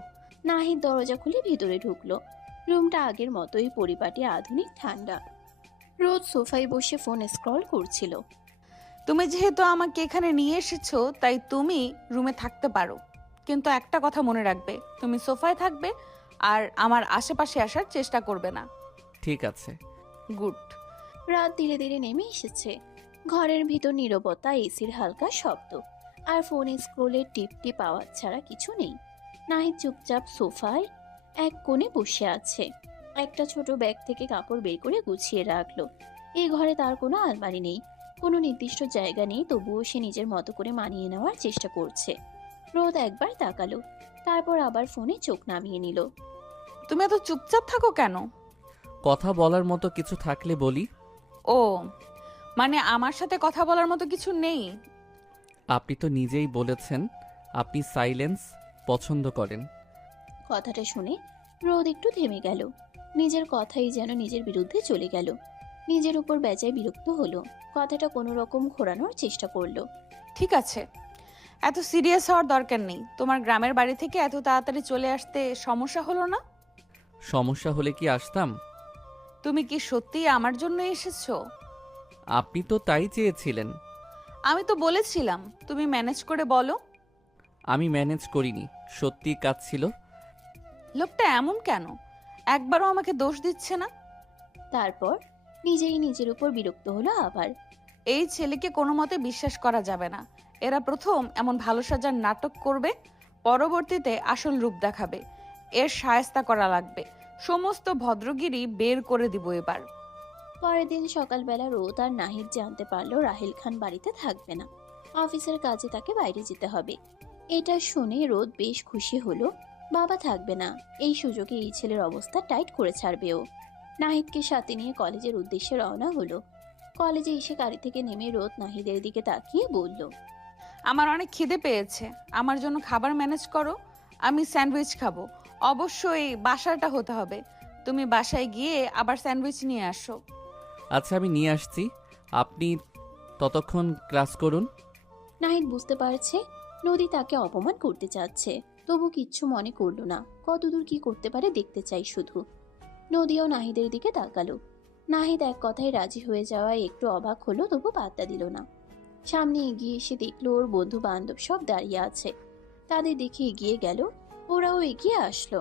নাহিদ দরজা খুলে ভিতরে ঢুকলো। রুমটা আগের মতোই পরিপাটি, আধুনিক, ঠান্ডা। রোদ সোফায় বসে ফোন স্ক্রল করছিল। তুমি যেহেতু আমাকে এখানে নিয়ে এসেছো, তাই তুমি রুমে থাকতে পারো, কিন্তু একটা কথা মনে রাখবে, তুমি সোফায় থাকবে আর আমার আশেপাশে আসার চেষ্টা করবে না। ঠিক আছে। গুড। রাত ধীরে ধীরে নেমে এসেছে। ঘরের ভিতর নীরবতা, এসির হালকা শব্দ আর ফোনে স্ক্রোলের টিপ টিপ আওয়াজ ছাড়া কিছু নেই। নাহিদ চুপচাপ সোফায় এক কোণে বসে আছে। একটা ছোট ব্যাগ থেকে কাপড় বের করে গুছিয়ে রাখলো। এই ঘরে তার কোনো আলমারি নেই, কোনো নির্দিষ্ট জায়গা নেই, তবুও সে নিজের মতো করে মানিয়ে নেওয়ার চেষ্টা করছে। রোদ একবার তাকালো, তারপর আবার ফোনে চোখ নামিয়ে নিল। তুমি এত চুপচাপ থাকো কেন? কথা বলার মতো কিছু থাকলে বলি। ও, মানে আমার সাথে কথা বলার মতো কিছু নেই? আপনি তো নিজেই বলেছেন আপনি সাইলেন্স পছন্দ করেন। কথাটা শুনে রোদ একটু থেমে গেল। নিজের কথাই যেন নিজের বিরুদ্ধে চলে গেল। নিজের উপর বেজায় বিরক্ত হলো। কথাটা কোনো রকম ঘোরানোর চেষ্টা করলো। ঠিক আছে, এত সিরিয়াস হওয়ার দরকার নেই। তোমার গ্রামের বাড়ি থেকে এত তাড়াতাড়ি চলে আসতে সমস্যা হলো না? সমস্যা হলে কি আসতাম? তুমি কি সত্যিই আমার জন্য এসেছো? আপনি তো তাই চেয়েছিলেন। আমি তো বলেছিলাম তুমি ম্যানেজ করে বলো। আমি ম্যানেজ করিনি, সত্যি কাজ ছিল। লোকটা এমন কেন? একবারও আমাকে দোষ দিচ্ছে না। তারপর নিজেই নিজের উপর বিরক্ত হলো আবার। এই ছেলেকে কোনো মতে বিশ্বাস করা যাবে না। এরা প্রথম এমন ভালো সাজার নাটক করবে, পরবর্তীতে আসল রূপ দেখাবে। এর শায়েস্তা করা লাগবে। সমস্ত ভদ্রগিরি বের করে দিব এবার। পরের দিন সকালবেলা রোদ আর নাহিদ জানতে পারলো রাহিল খান বাড়িতে থাকবে না। অফিসের কাজে তাকে বাইরে যেতে হবে। এটা শুনে রোদ বেশ খুশি হলো। বাবা থাকবে না, এই সুযোগে এই ছেলের অবস্থা টাইট করে ছাড়বে ও। নাহিদকে সাথে নিয়ে কলেজের উদ্দেশ্যে রওনা হলো। কলেজে এসে গাড়ি থেকে নেমে রোদ নাহিদের দিকে তাকিয়ে বলল, আমার অনেক খিদে পেয়েছে, আমার জন্য খাবার ম্যানেজ করো। আমি স্যান্ডউইচ খাবো। অবশ্যই বাসাটা হতে হবে। তুমি বাসায় গিয়ে আবার স্যান্ডউইচ নিয়ে আসো। আচ্ছা, আমি নিয়ে আসছি, আপনি ততক্ষণ ক্লাস করুন। নাহিদ বুঝতে পারছে নদী তাকে অপমান করতে চাচ্ছে, তবু কিচ্ছু মনে করলো না। কতদূর কি করতে পারে দেখতে চাই শুধু। নদীও নাহিদের দিকে তাকালো। নাহিদ এক কথায় রাজি হয়ে যাওয়ায় একটু অবাক হলো, তবু পাত্তা দিল না। সামনে এগিয়ে এসে দেখলো ওর বন্ধু বান্ধব সব দাঁড়িয়ে আছে। তাদের দেখে এগিয়ে গেল, ওরাও এগিয়ে আসলো।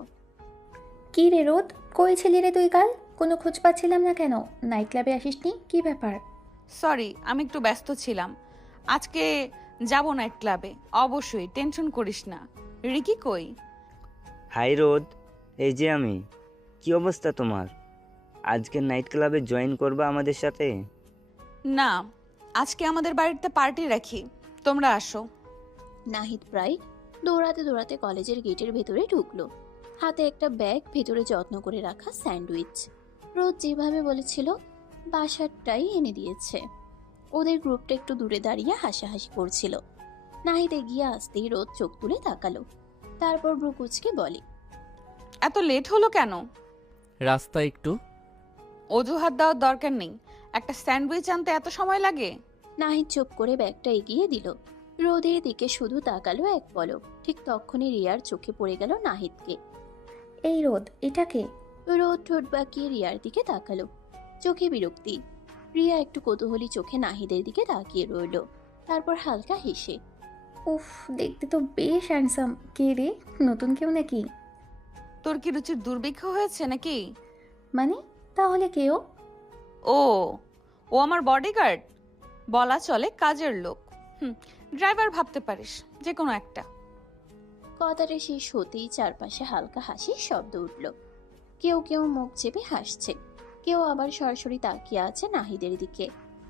কি রে রোদ, কই ছিলি রে তুই কাল? কোনো খোঁজ পাচ্ছিলাম না কেন? নাইট ক্লাবে আসিসনি, কি ব্যাপার? সরি, আমি একটু ব্যস্ত ছিলাম। আজকে যাব নাইট ক্লাবে। অবশ্যই, টেনশন করিস না। রিকি কই? হাই রোদ, এই যে আমি। কি অবস্থা তোমার? আজকে নাইট ক্লাবে জয়েন করবা আমাদের সাথে? না, আজকে আমাদের বাড়িতে পার্টি রাখি, তোমরা আসো। নাহিদ প্রায় দৌড়াতে দৌড়াতে কলেজের গেটের ভেতরে ঢুকলো। হাতে একটা ব্যাগ, ভেতরে যত্ন করে রাখা স্যান্ডউইচ। রোদ যেভাবে বলেছিল বাসারটাই এনে দিয়েছে। ওদের গ্রুপটা একটু দূরে দাঁড়িয়ে হাসাহাসি করছিল। নাহিদ এগিয়ে আসতেই রোদ চোখ তুলে তাকালো। তারপর ব্রু কুচকে বলে, এত লেট হলো কেন? রাস্তা একটু। অজুহাত দেওয়ার দরকার নেই। একটা স্যান্ডউইচ আনতে এত সময় লাগে? নাহিদ চুপ করে ব্যাগটা এগিয়ে দিল। রোদের দিকে শুধু তাকালো এক পলক। ঠিক তখনই রিয়ার চোখে পড়ে গেল নাহিদকে। এই রোদ, এটাকে? রোদ ঠোঁট বাঁকিয়ে রিয়ার দিকে তাকালো, চোখে বিরক্তি। রিয়া একটু কৌতূহলী চোখে নাহিদের দিকে তাকিয়ে রইল, তারপর হালকা হেসে, উফ, দেখতে তো বেশ হ্যান্ডসাম। কে রে, নতুন কেউ নাকি? তোর কি রুচির দুর্ভিক্ষ হয়েছে নাকি? মানে তাহলে কেউ? ও ও আমার বডিগার্ড, বলা চলে কাজের লোক। ড্রাইভার ভাবতে পারিস, যে কোনো একটা। কথাটা শেষ হতেই চারপাশে হালকা হাসির শব্দ উঠল। কেউ কেউ মুখ চেপে হাসছে, কেউ আবার সরাসরি তাকিয়ে আছে নাহিদের দিকে।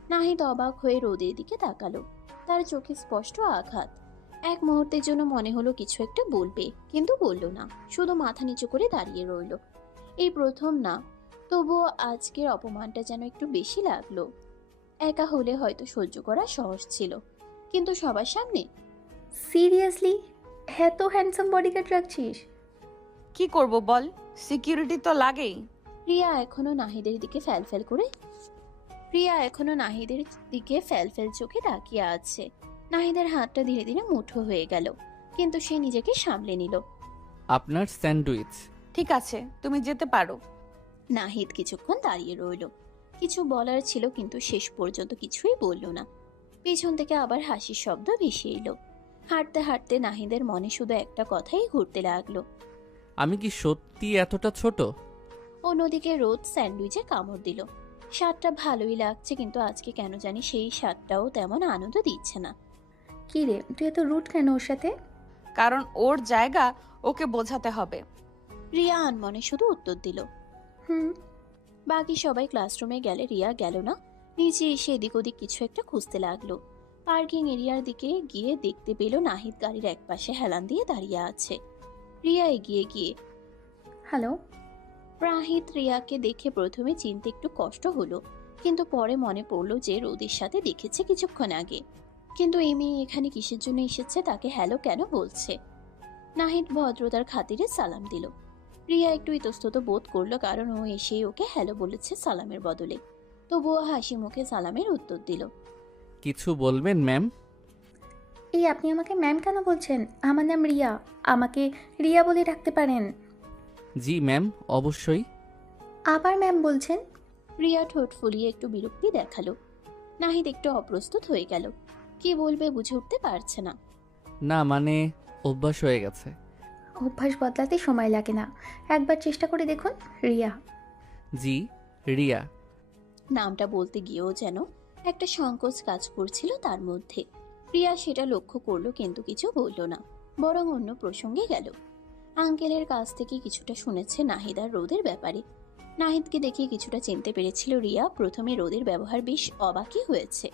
নাহিদ অবাক হয়ে রোদের দিকে তাকালো। তার চোখে স্পষ্ট আঘাত। এক মুহূর্তের জন্য মনে হলো কিছু একটা বলবে, কিন্তু বলল না, শুধু মাথা নিচু করে দাঁড়িয়ে রইল। এই প্রথম না, তবুও আজকের অপমানটা যেন একটু বেশি লাগলো। একা হলে হয়তো সহ্য করা সহজ ছিল, কিন্তু সবার সামনে? সিরিয়াসলি, এত হ্যান্ডসাম বডিগার্ড রাখছিস? কি করব বল, সিকিউরিটি তো লাগেই। রিয়া এখনো নাহিদের দিকে ফ্যালফেল চোখে তাকিয়ে আছে। নাহিদের হাতটা ধীরে ধীরে মুঠো হয়ে গেল, কিন্তু সে নিজেকে সামলে নিল। আপনার স্যান্ডউইচ। ঠিক আছে, তুমি যেতে পারো। নাহিদ কিছুক্ষণ দাঁড়িয়ে রইল। কিছু বলার ছিল, কিন্তু শেষ পর্যন্ত কিছুই বলল না। পেছন থেকে আবার হাসির শব্দ ভেসে এলো। হাঁটতে হাঁটতে নাহিদের মনে শুধু একটা কথাই ঘুরতে লাগলো। আমি কি সত্যি এতটা ছোট? অন্যদিকে রোদ স্যান্ডউইচে কামড় দিল। স্বাদটা ভালোই লাগছে, কিন্তু আজকে কেন জানি সেই স্বাদটাও তেমন আনন্দ দিচ্ছে না। কী রে, তুই এত রুট কেন ওর সাথে? কারণ ওর জায়গা ওকে বোঝাতে হবে। রিয়া আনমনে শুধু উত্তর দিল। হুম। বাকি সবাই ক্লাসরুমে গেলে রিয়া গেল না। নিচে এসে এদিক ওদিক কিছু একটা খুঁজতে লাগলো। পার্কিং এরিয়ার দিকে গিয়ে দেখতে পেল নাহিদ গাড়ির একপাশে হেলান দিয়ে দাঁড়িয়ে আছে। রিয়া এগিয়ে গিয়ে, হ্যালো। নাহিদ রিয়াকে দেখে প্রথমে চিনতে একটু কষ্ট হলো, কিন্তু পরে মনে পড়লো যে রোদের সাথে দেখেছে কিছুক্ষণ আগে। কিন্তু এই মেয়ে এখানে কিসের জন্য এসেছে, তাকে হ্যালো কেন বলছে? নাহিদ ভদ্রতার খাতিরে সালাম দিল। রিয়া একটু ইতস্তত বোধ করলো, কারণ ও এসেই ওকে হ্যালো বলেছে সালামের বদলে। তবুও হাসি মুখে সালামের উত্তর দিল। কিছু বলবেন ম্যাম? এই আপনি আমাকে ম্যাম কেন বলছেন? আমার নাম রিয়া, আমাকে রিয়া বলে ডাকতে পারেন। জি ম্যাম, অবশ্যই। আবার ম্যাম বলছেন? রিয়া ঠোঁট ফুলিয়ে একটু বিরক্তি দেখালো। নাহিদ একটু অপ্রস্তুত হয়ে গেল, কি বলবে বুঝে উঠতে পারছে না। না মানে অভ্যাস হয়ে গেছে। অভ্যাস বদলাতে সময় লাগে না, একবার চেষ্টা করে দেখুন। রিয়া। জি, রিয়া। নামটা বলতে গিয়েও যেন একটা সংকোচ কাজ করছিল তার মধ্যে। রিয়া সেটা লক্ষ্য করলো, কিন্তু কিছু বলল না, বরং অন্য প্রসঙ্গে গেল। আঙ্কেলের কাছ থেকে কিছুটা শুনেছে নাহিদ আর রোদের ব্যাপারে। নাহিদকে দেখে কিছুটা চিনতে পেরেছিল রিয়া। প্রথমে রোদের ব্যবহার বেশ অবাকই হয়েছে।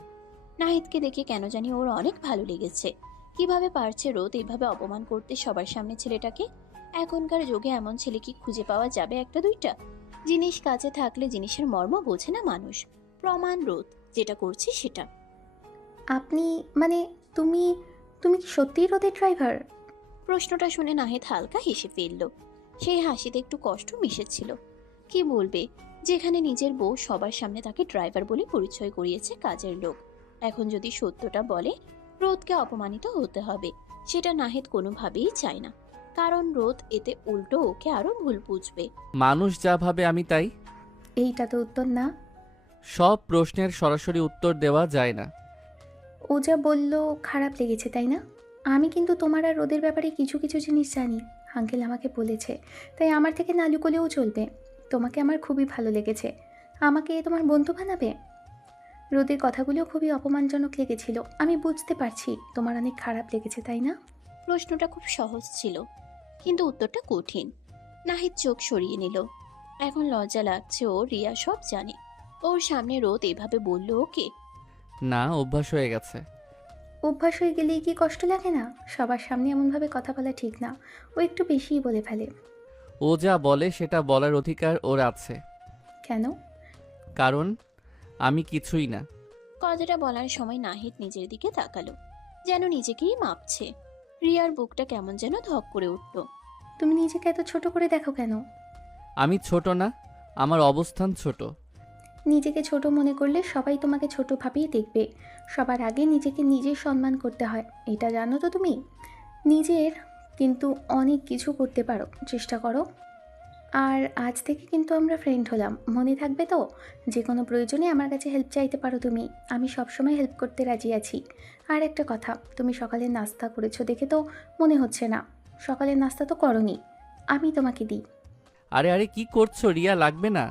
নাহিদকে দেখে কেন জানি ওর অনেক ভালো লেগেছে। কিভাবে পারছে রোদ এইভাবে অপমান করতে সবার সামনে ছেলেটাকে? এখনকার যুগে এমন ছেলে কি খুঁজে পাওয়া যাবে একটা দুইটা? জিনিস কাছে থাকলে জিনিসের মর্ম বোঝে না মানুষ। প্রমাণ রোদ, যেটা করছি সেটা। আপনি মানে তুমি তুমি কি সত্যিই রোদের ড্রাইভার? প্রশ্নটা শুনে নাহিদ হালকা হেসে ফেলল। সেই হাসিতে একটু কষ্ট মিশেছিল। কি বলবে, যেখানে নিজের বউ সবার সামনে তাকে ড্রাইভার বলে পরিচয় করিয়েছে কাজের লোক, এখন যদি সত্যটা বলে রোদকে অপমানিত হতে হবে। সেটা নাহিদ কোনোভাবেই চায় না, কারণ রোদ এতে উল্টো ওকে আরো ভুল বুঝবে। মানুষ যা ভাবে আমি তাই। এইটা তো উত্তর না। সব প্রশ্নের সরাসরি উত্তর দেওয়া যায় না। ও যা বলল খারাপ লেগেছে তাই না? আমি কিন্তু তোমার আর রোদের ব্যাপারে কিছু কিছু জিনিস জানি, আঙ্কেল আমাকে বলেছে, তাই আমার থেকে না লুকোলেও চলবে। তোমাকে আমার খুবই ভালো লেগেছে, আমাকে তোমার বন্ধু বানাবে? রোদের কথাগুলো খুবই অপমানজনক লেগেছিল, আমি বুঝতে পারছি তোমার অনেক খারাপ লেগেছে তাই না? প্রশ্নটা খুব সহজ ছিল, কিন্তু উত্তরটা কঠিন। নাহিদ চোখ সরিয়ে নিল। এখন লজ্জা লাগছে, ও রিয়া সব জানে। ওর সামনে রোদ এভাবে বলল ওকে। না, অভ্যাস হয়ে গেছে। অভ্যাস হয়ে গেলেই কি কষ্ট লাগে না? সবার সামনে এমনভাবে কথা বলা ঠিক না, ও একটু বেশিই বলে ফেলে। ও যা বলে সেটা বলার অধিকার ওর আছে। কেন? কারণ আমি কিছুই না। কথাটা বলার সময় নাহিদ নিজের দিকে তাকালো, যেন নিজেকেই মাপছে। রিয়ার বুকটা কেমন যেন ধক করে উঠল। তুমি নিজেকে এত ছোট করে দেখো কেন? আমি ছোট না, আমার অবস্থান ছোট। নিজেকে ছোট মনে করলে সবাই তোমাকে ছোট ভাবেই দেখবে। সবার আগে নিজেকে নিজের সম্মান করতে হয়, এটা জানো তো তুমি? নিজের কিন্তু অনেক কিছু করতে পারো, চেষ্টা করো। আর আজ থেকে কিন্তু আমরা ফ্রেন্ড হলাম, মনে থাকবে তো? যে কোনো প্রয়োজনে আমার কাছে হেল্প চাইতে পারো তুমি, আমি সবসময় হেল্প করতে রাজি আছি। আর একটা কথা, তুমি সকালে নাস্তা করেছো দেখে তো মনে হচ্ছে না। সকালের নাস্তা তো করোনি, আমি তোমাকে দিই। আরে আরে কি করছো রিয়া, লাগবে না।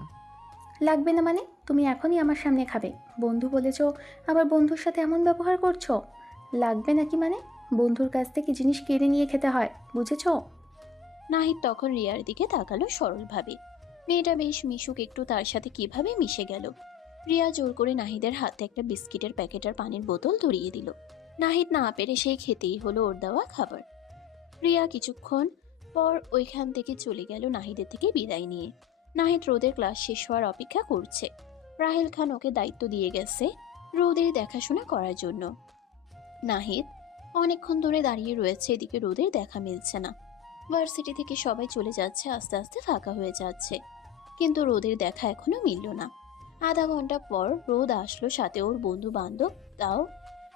লাগবে না মানে? তুমি এখনই আমার সামনে খাবে, বন্ধু বলেছো, আবার বন্ধুর সাথে এমন ব্যবহার করছো। লাগবে নাকি মানে? বন্ধুর কাছ থেকে জিনিস কেড়ে নিয়ে খেতে হয়, বুঝেছো? নাহিদ তখন রিয়ার দিকে তাকালো সরলভাবে। মেয়েটা বেশ মিশুক, একটু তার সাথে কিভাবে মিশে গেল। রিয়া জোর করে নাহিদের হাতে একটা বিস্কিটের প্যাকেট আর পানির বোতল ধরিয়ে দিল। নাহিদ না পেরে সেই খেতেই হলো ওর দেওয়া খাবার। রিয়া কিছুক্ষণ পর ওইখান থেকে চলে গেল নাহিদের থেকে বিদায় নিয়ে। নাহিদ রোদের ক্লাস শেষ হওয়ার অপেক্ষা করছে। রাহেল খান ওকে দায়িত্ব দিয়ে গেছে রোদের দেখাশোনা করার জন্য। নাহিদ অনেকক্ষণ ধরে দাঁড়িয়ে রয়েছে, এদিকে রোদের দেখা মিলছে না। ভার্সিটি থেকে সবাই চলে যাচ্ছে, আস্তে আস্তে ফাঁকা হয়ে যাচ্ছে, কিন্তু রোদের দেখা এখনো মিলল না। আধা ঘন্টা পর রোদ আসলো, সাথে ওর বন্ধু বান্ধব। তাও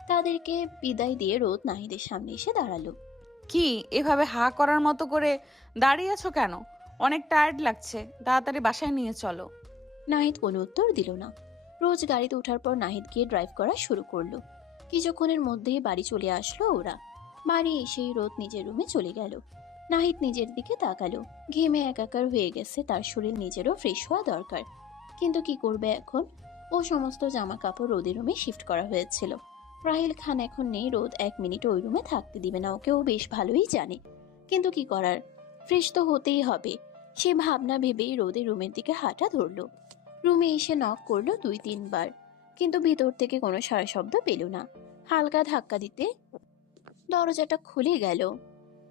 তাদেরকে বিদায় দিয়ে রোদ নাহিদের সামনে এসে দাঁড়ালো। কি এভাবে হা করার মতো করে দাঁড়িয়ে আছো কেন? অনেক টায়ার্ড লাগছে, তাড়াতাড়ি বাসায় নিয়ে চলো। নাহিদ কোনো উত্তর দিল না। রোজ গাড়িতে ওঠার পর নাহিদ গিয়ে ড্রাইভ করা শুরু করলো। কিছুক্ষণের মধ্যেই বাড়ি চলে আসলো ওরা। বাড়ি এসেই রোদ নিজের রুমে চলে গেল। নাহিদ নিজের দিকে তাকালো। ঘেমে একাকার হয়ে গেছে, তার শরীর নিজেরও ফ্রেশ হওয়া দরকার। কিন্তু কি করবে এখন? ও সমস্ত জামা কাপড় রোদের রুমে শিফট করা হয়েছিল। রাহিল খান এখন নেই, রোদ 1 মিনিট ওই রুমে থাকতে দিবে না ওকে, ও বেশ ভালোই জানে। কিন্তু কি করার, ফ্রেশ তো হতেই হবে। সে ভাবনা ভেবেই রোদের রুমের দিকে হাঁটা ধরলো। রুমে এসে নক করলো 2-3 বার, কিন্তু ভিতর থেকে কোনো সাড়া শব্দ পেল না। হালকা ধাক্কা দিতে দরজাটা খুলে গেল।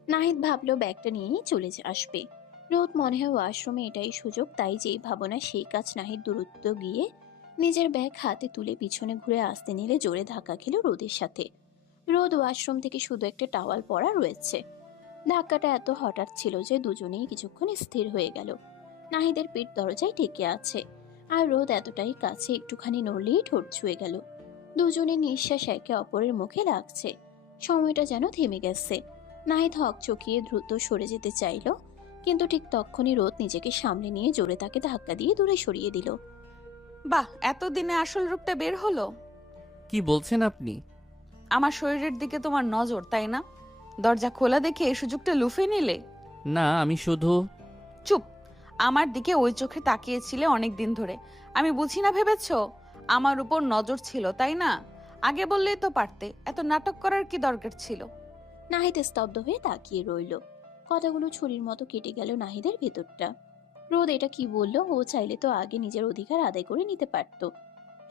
নাহিদ ভাবলো ব্যাগটা নিয়েই চলে আসবে। রোদ মনে হয় ওয়াশরুমে এটাই সুযোগ, তাই যেই ভাবনা সেই কাজ। নাহিদ দূরত্ব গিয়ে নিজের ব্যাগ হাতে তুলে পিছনে ঘুরে আসতে নিলে জোরে ধাক্কা খেল রোদের সাথে। রোদ ওয়াশরুম থেকে শুধু একটা টাওয়াল পরা রয়েছে। ধাক্কাটা এত হঠাৎ ছিল যে দুজনেই কিছুক্ষণ স্থির হয়ে গেল। নাহিদের পিঠ দরজায় ঠেকে আছে, আর রোদ এতটাই কাছে একটুখানি নড়লেই ঠোঁট ছুঁয়ে গেল। দুজনের নিঃশ্বাস একে অপরের মুখে লাগছে। সময়টা যেন থেমে গেছে। নাহিদ হক চকিয়ে দ্রুত সরে যেতে চাইল, কিন্তু ঠিক তখনই রোদ নিজেকে সামলে নিয়ে জোরে তাকে ধাক্কা দিয়ে দূরে সরিয়ে দিল। বাহ, এতদিনে আসল রূপটা বের হলো। কি বলছেন আপনি? আমার শরীরের দিকে তোমার নজর, তাই না? দরজা খোলা দেখে এই সুযোগটা লুফে নিলে। না, আমি শুধু... চুপ। আমার দিকে ওই চোখে তাকিয়েছিলে অনেক দিন ধরে। আমি বুঝি না ভেবেছো আমার উপর নজর ছিল, তাই না? আগে বললেই তো পারতে, এত নাটক করার কি দরকার ছিল? নাহিদ স্তব্ধ হয়ে তাকিয়ে রইল। কথাগুলো ছুরির মতো কেটে গেল নাহিদের ভেতরটা। রোদ এটা কি বলল? ও চাইলে তো আগে নিজের অধিকার আদায় করে নিতে পারত।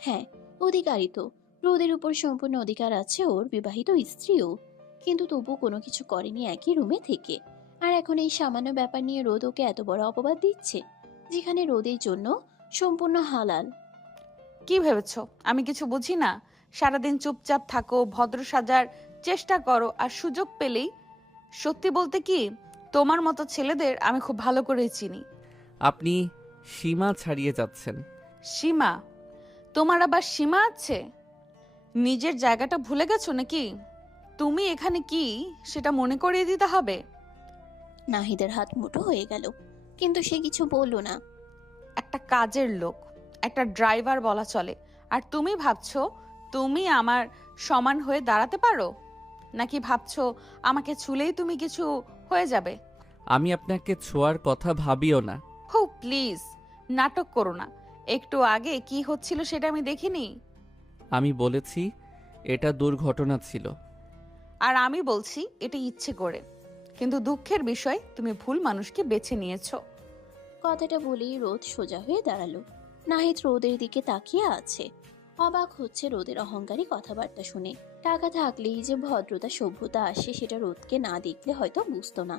হ্যাঁ, অধিকারই তো। রোদের উপর সম্পূর্ণ অধিকার আছে ওর, বিবাহিত স্ত্রীও। কিন্তু তবু কোনো কিছু করেনি একই রুমে থেকে। আর এখন এই সামান্য ব্যাপার নিয়ে রোদ ওকে এত বড় অপবাদ দিচ্ছে, যেখানে রোদের জন্য সম্পূর্ণ হালাল। কি ভেবেছো আমি কিছু বুঝি না? সারাদিন চুপচাপ থাকো, ভদ্র সাজার চেষ্টা করো, আর সুযোগ পেলেই... সত্যি বলতে কি, তোমার মতো ছেলেদের আমি খুব ভালো করেই চিনি। আপনি সীমা ছাড়িয়ে যাচ্ছেন। সীমা? তোমার আবার সীমা আছে? নিজের জায়গাটা ভুলে গেছো নাকি? তুমি এখানে কি সেটা মনে করিয়ে দিতে হবে। নাহিদের হাত মুঠো হয়ে গেল, কিন্তু সে কিছু বলল না। একটা কাজের লোক, একটা ড্রাইভার বলা চলে, আর তুমি ভাবছো তুমি আমার সমান হয়ে দাঁড়াতে পারো? নাকি ভাবছো আমাকে ছুলেই তুমি কিছু হয়ে যাবে? আমি আপনাকে ছোঁয়ার কথা ভাবিও না। হো প্লিজ, নাটক করো না। একটু আগে কি হচ্ছিল সেটা আমি দেখিনি। আমি বলেছি এটা দুর্ঘটনা ছিল। আর আমি বলছি এটা ইচ্ছে করে। কিন্তু দুঃখের বিষয়, তুমি ভুল মানুষকে বেছে নিয়েছো। কথাটা বলেই রোদ সোজা হয়ে দাঁড়ালো। নাহিদ রোদের দিকে তাকিয়ে আছে। অবাক হচ্ছে রোদের অহংকারী কথাবার্তা শুনে। টাকা থাকলেই যে ভদ্রতা সভ্যতা আসে সেটা রোদকে না দেখলে হয়তো বুঝতো না।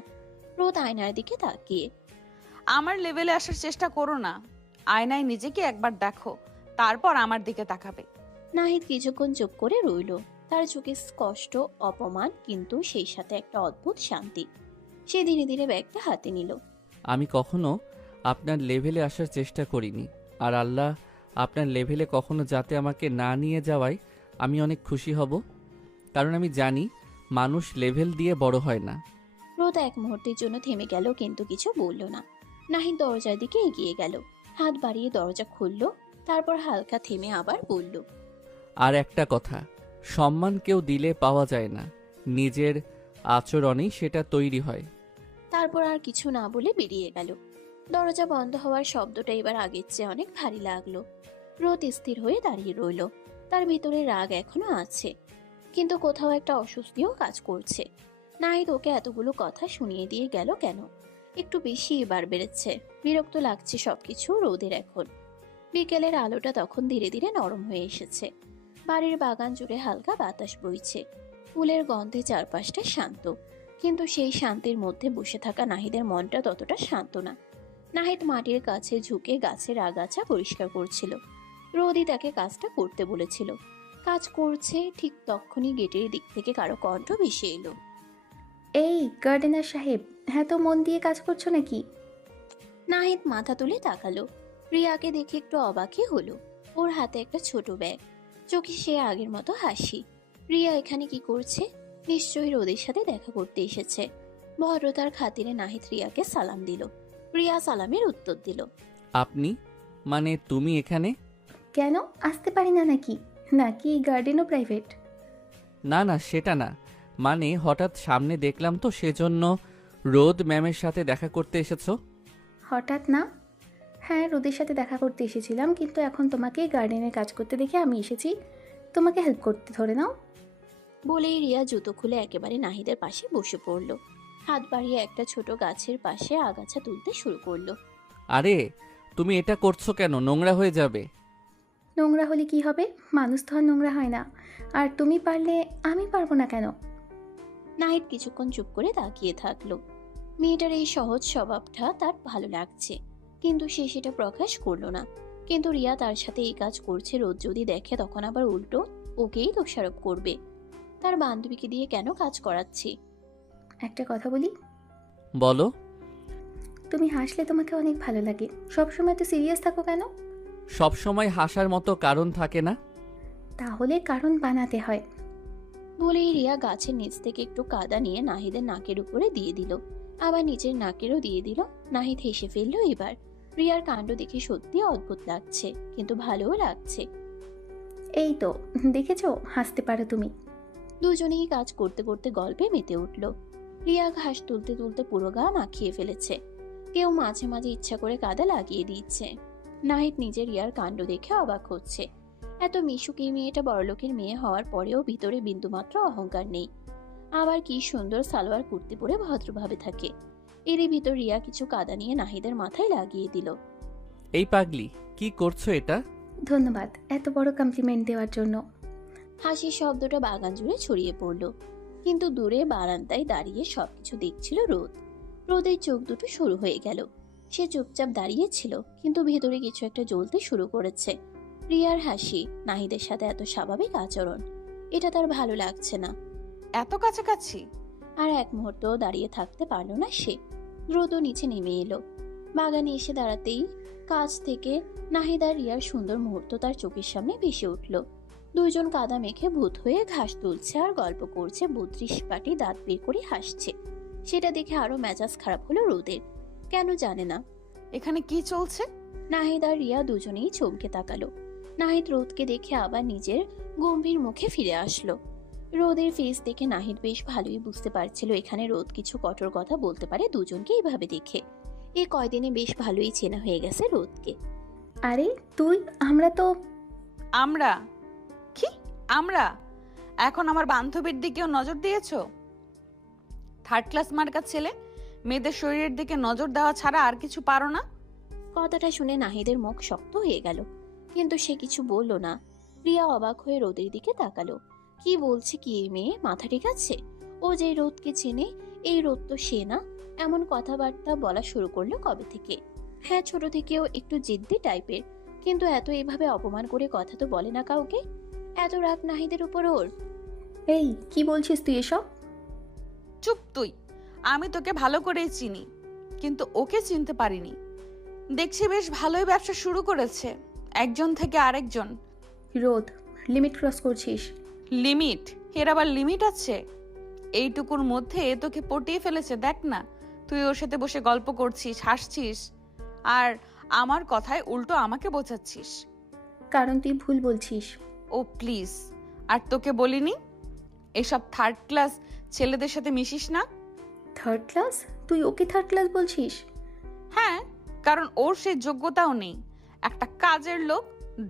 রোদ আয়নার দিকে তাকিয়ে, আমার লেভেলে আসার চেষ্টা করো না। আয়নায় নিজেকে একবার দেখো, তারপর আমার দিকে তাকাবে। নাহিদ কিছুক্ষণ চুপ করে রইল। তার চোখে স্পষ্ট অপমান, কিন্তু সেই সাথে একটা অদ্ভুত শান্তি। সে ধীরে ধীরে ব্যাগটা হাতে নিল। আমি কখনো আপনার লেভেলে আসার চেষ্টা করিনি, আর আল্লাহ আপনার লেভেলে কখনো যাতে আমাকে না নিয়ে যাওয়ায় আমি অনেক খুশি হব, কারণ আমি জানি মানুষ লেভেল দিয়ে বড় হয় না। রোদ এক মুহূর্তের জন্য থেমে গেল, কিন্তু কিছু বলল না। নাহিদ দরজার দিকে এগিয়ে গেল, হাত বাড়িয়ে দরজা খুলল, তারপর হালকা থেমে আবার বলল, আর একটা কথা, সম্মান কেউ দিলে পাওয়া যায় না, নিজের আচরণেই সেটা তৈরি হয়। তারপর আর কিছু না বলে বেরিয়ে গেল। দরজা বন্ধ হওয়ার শব্দটা এবার আগের চেয়ে অনেক ভারী লাগলো। রোদ স্থির হয়ে দাঁড়িয়ে রইল। তার ভিতরে রাগ এখনো আছে, কিন্তু কোথাও একটা অস্বস্তিও কাজ করছে। নাহিদ ওকে এতগুলো কথা শুনিয়ে দিয়ে গেল কেন? একটু বেশি এবার বেড়েছে। বিরক্ত লাগছে সবকিছু রোদের এখন। বিকেলের আলোটা তখন ধীরে ধীরে নরম হয়ে এসেছে। বাড়ির বাগান জুড়ে হালকা বাতাস বইছে। ফুলের গন্ধে চারপাশটা শান্ত, কিন্তু সেই শান্তির মধ্যে বসে থাকা নাহিদের মনটা ততটা শান্ত না। নাহিদ মাটির কাছে ঝুঁকে গাছের আগাছা পরিষ্কার করছিল। রোদই তাকে কাজটা করতে বলেছিল। কাজ করছে, ঠিক তখনই গেটের দিক থেকে কারো কণ্ঠ ভেসে এলো। এই গার্ডেনার সাহেব, হ্যাঁ তো মন দিয়ে কাজ করছো নাকি? নাহিদ মাথা তুলে তাকালো। রিয়াকে দেখে একটু অবাকই হলো। ওর হাতে একটা ছোট ব্যাগ, চোখে সে আগের মতো হাসি। রিয়া এখানে কি করছে? নিশ্চয়ই রোদের সাথে দেখা করতে এসেছে। ভদ্রতার খাতিরে নাহিদ রিয়াকে সালাম দিল। রিয়া সালামের উত্তর দিল। আপনি মানে তুমি এখানে? কেন আসতে পারি না নাকি? নাকি এই গার্ডেনও প্রাইভেট? না না, সেটা না, মানে হঠাৎ সামনে দেখলাম তো সেজন্য। রোদ ম্যামের সাথে দেখা করতে এসেছো? হঠাৎ না। হ্যাঁ, রোদের সাথে দেখা করতে এসেছিলাম, কিন্তু এখন তোমাকে গার্ডেনের কাজ করতে দেখে আমি এসেছি তোমাকে হেল্প করতে। ধরে নাও। বলেই রিয়া জুতো খুলে একেবারে নাহিদের পাশে বসে পড়ল। হাত বাড়িয়ে একটা ছোট গাছের পাশে আগাছা তুলতে শুরু করলো। আরে তুমি এটা করছো কেন? নোংরা হয়ে যাবে। নোংরা হলে কি হবে? মানুষ তো আর নোংরা হয় না। আর তুমি পারলে আমি পারবো না কেন? নাহিদ কিছুক্ষণ চুপ করে তাকিয়ে থাকলো। মেয়েটার এই সহজ স্বভাবটা তার ভালো লাগছে, কিন্তু সে সেটা প্রকাশ করলো না। কিন্তু রিয়া তার সাথে এই কাজ করছে, রোদ যদি দেখে তখন আবার উল্টো ওকেই দোষারোপ করবে। তার বান্ধবীকে দিয়ে কেন কাজ করাচ্ছি? একটা কথা বলি? বলো। তুমি হাসলে তোমাকে অনেক ভালো লাগে। সবসময় তো সিরিয়াস থাকো কেন? সব সময় হাসার মতো কারণ থাকে না। তাহলে কারণ বানাতে হয়। বলেই রিয়া গাছের নিচ থেকে একটু কাদা নিয়ে নাহিদের নাকের উপরে দিয়ে দিল, আবার নিচের নাকেরও দিয়ে দিল। নাহিদ হেসে ফেললো এবার। রিয়ার কাণ্ড দেখে সত্যি অদ্ভুত লাগছে, কিন্তু ভালোও লাগছে। এই তো দেখেছো, হাসতে পারো তুমি। দুজনেই কাজ করতে করতে গল্পে মেতে উঠল। রিয়া ঘাস তুলতে তুলতে পুরো গা মাখিয়ে ফেলেছে। কেউ মাঝে মাঝে ইচ্ছা করে কাদা লাগিয়ে দিচ্ছে। নাহিদ নিজে রিয়ার কাণ্ড দেখে অবাক হচ্ছে। এত মিশুক এই মেয়েটা বড়লোকের মেয়ে হওয়ার পরেও ভিতরে বিন্দুমাত্র অহংকার নেই। আবার কি সুন্দর সালোয়ার কুর্তি পরে ভদ্রভাবে থাকে। এরই ভিতর রিয়া কিছু কাদা নিয়ে নাহিদের মাথায় লাগিয়ে দিল। এই পাগলি, কি করছো এটা? ধন্যবাদ এত বড় কমপ্লিমেন্ট দেওয়ার জন্য। হাসির শব্দটা বাগান জুড়ে ছড়িয়ে পড়ল। কিন্তু দূরে বারান্দায় দাঁড়িয়ে সবকিছু দেখছিল রোদ। রোদের চোখ দুটো শুরু হয়ে গেল। সে চুপচাপ দাঁড়িয়ে ছিল, কিন্তু ভেতরে কিছু একটা জ্বলতে শুরু করেছে। রিয়ার হাসি, নাহিদের সাথে এত স্বাভাবিক আচরণ, এটা তার ভালো লাগছে না। এত কাছাকাছি? আর এক মুহূর্ত দাঁড়িয়ে থাকতে পারল না সে। দ্রুত নিচে নেমে এলো। বাগানে এসে দাঁড়াতেই কাছ থেকে নাহিদ আর রিয়ার সুন্দর মুহূর্ত তার চোখের সামনে ভেসে উঠল। দুইজন কাদা মেখে ভূত হয়ে ঘাস তুলছে আর গল্প করছে, 32 পাটি দাঁত বের করে হাসছে। সেটা দেখে আরো মেজাজ খারাপ হলো রোদের। কেন জানে না। এখানে কি চলছে? নাহিদ আর রিয়া দুজনেই চমকে তাকালো। নাহিদ রোদকে দেখে আবার নিজের গম্ভীর মুখে ফিরে আসলো। রোদের ফেস দেখে নাহিদ বেশ ভালোই বুঝতে পারছিল এখানে রোদ কিছু কঠোর কথা বলতে পারে দুজনকে এইভাবে দেখে। এই কয়দিনে বেশ ভালোই চেনা হয়ে গেছে রোদকে। আরে তুই, আমরা তো। আমরা? কি আমরা? এখন আমার বান্ধবীর দিকেও নজর দিয়েছো? থার্ড ক্লাস মার্কা ছেলে, মেয়েদের শরীরের দিকে নজর দেওয়া ছাড়া আর কিছু পারো না? কথাটা শুনে নাহিদের মুখ শক্ত হয়ে গেল, কিন্তু সে কিছু বলল না। রিয়া অবাক হয়ে রোদের দিকে তাকালো। কি বলছে কি এই মেয়ে, মাথা ঠিক আছে? ও যে রোদকে চেনে, এই রোদ তো সে না। এমন কথাবার্তা বলা শুরু করলো কবে থেকে? হ্যাঁ, ছোট থেকেও একটু জিদ্দি টাইপের, কিন্তু এত এভাবে অপমান করে কথা তো বলে না কাউকে। এত রাগ নাহিদের উপর ওর। এই কি বলছিস তুই এসব? চুপ তুই। আমি তোকে ভালো করেই চিনি, কিন্তু ওকে চিনতে পারিনি। দেখছি বেশ ভালোই ব্যবসা শুরু করেছে, একজন থেকে আরেকজন। রোদ, লিমিট ক্রস করছিস। লিমিট? এর আবার লিমিট আছে? এইটুকুর মধ্যে তোকে পটিয়ে ফেলেছে, দেখ না। তুই ওর সাথে বসে গল্প করছিস, হাসছিস, আর আমার কথায় উল্টো আমাকে বোঝাচ্ছিস। কারণ তুই ভুল বলছিস। ও প্লিজ, আর তোকে বলিনি এসব থার্ড ক্লাস ছেলেদের সাথে মিশিস না? Third class? তুই ওকে থার্ড ক্লাস বলছিস? হ্যাঁ, কারণ ওর সেই যোগ্যতাও নেই। একটা কাজের লোক,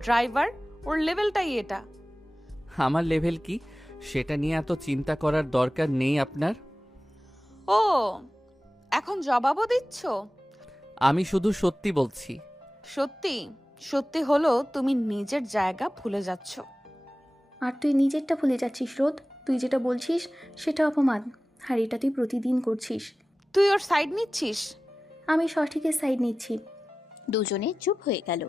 ড্রাইভার, ওর লেভেলটাই এটা। আমার লেভেল কি সেটা নিয়ে এত চিন্তা করার দরকার নেই আপনার। ও, এখন জবাবও দিচ্ছ? আমি শুধু সত্যি বলছি। সত্যি? সত্যি হলো তুমি নিজের জায়গা ভুলে যাচ্ছ। আর তুই নিজেরটা ভুলে যাচ্ছিস রোদ। তুই যেটা বলছিস সেটা অপমান, আর এটা তুই প্রতিদিন করছিস। তুই ওর সাইড নিচ্ছিস? আমি সঠিকের সাইড নিচ্ছি। দুজনে চুপ হয়ে গেল।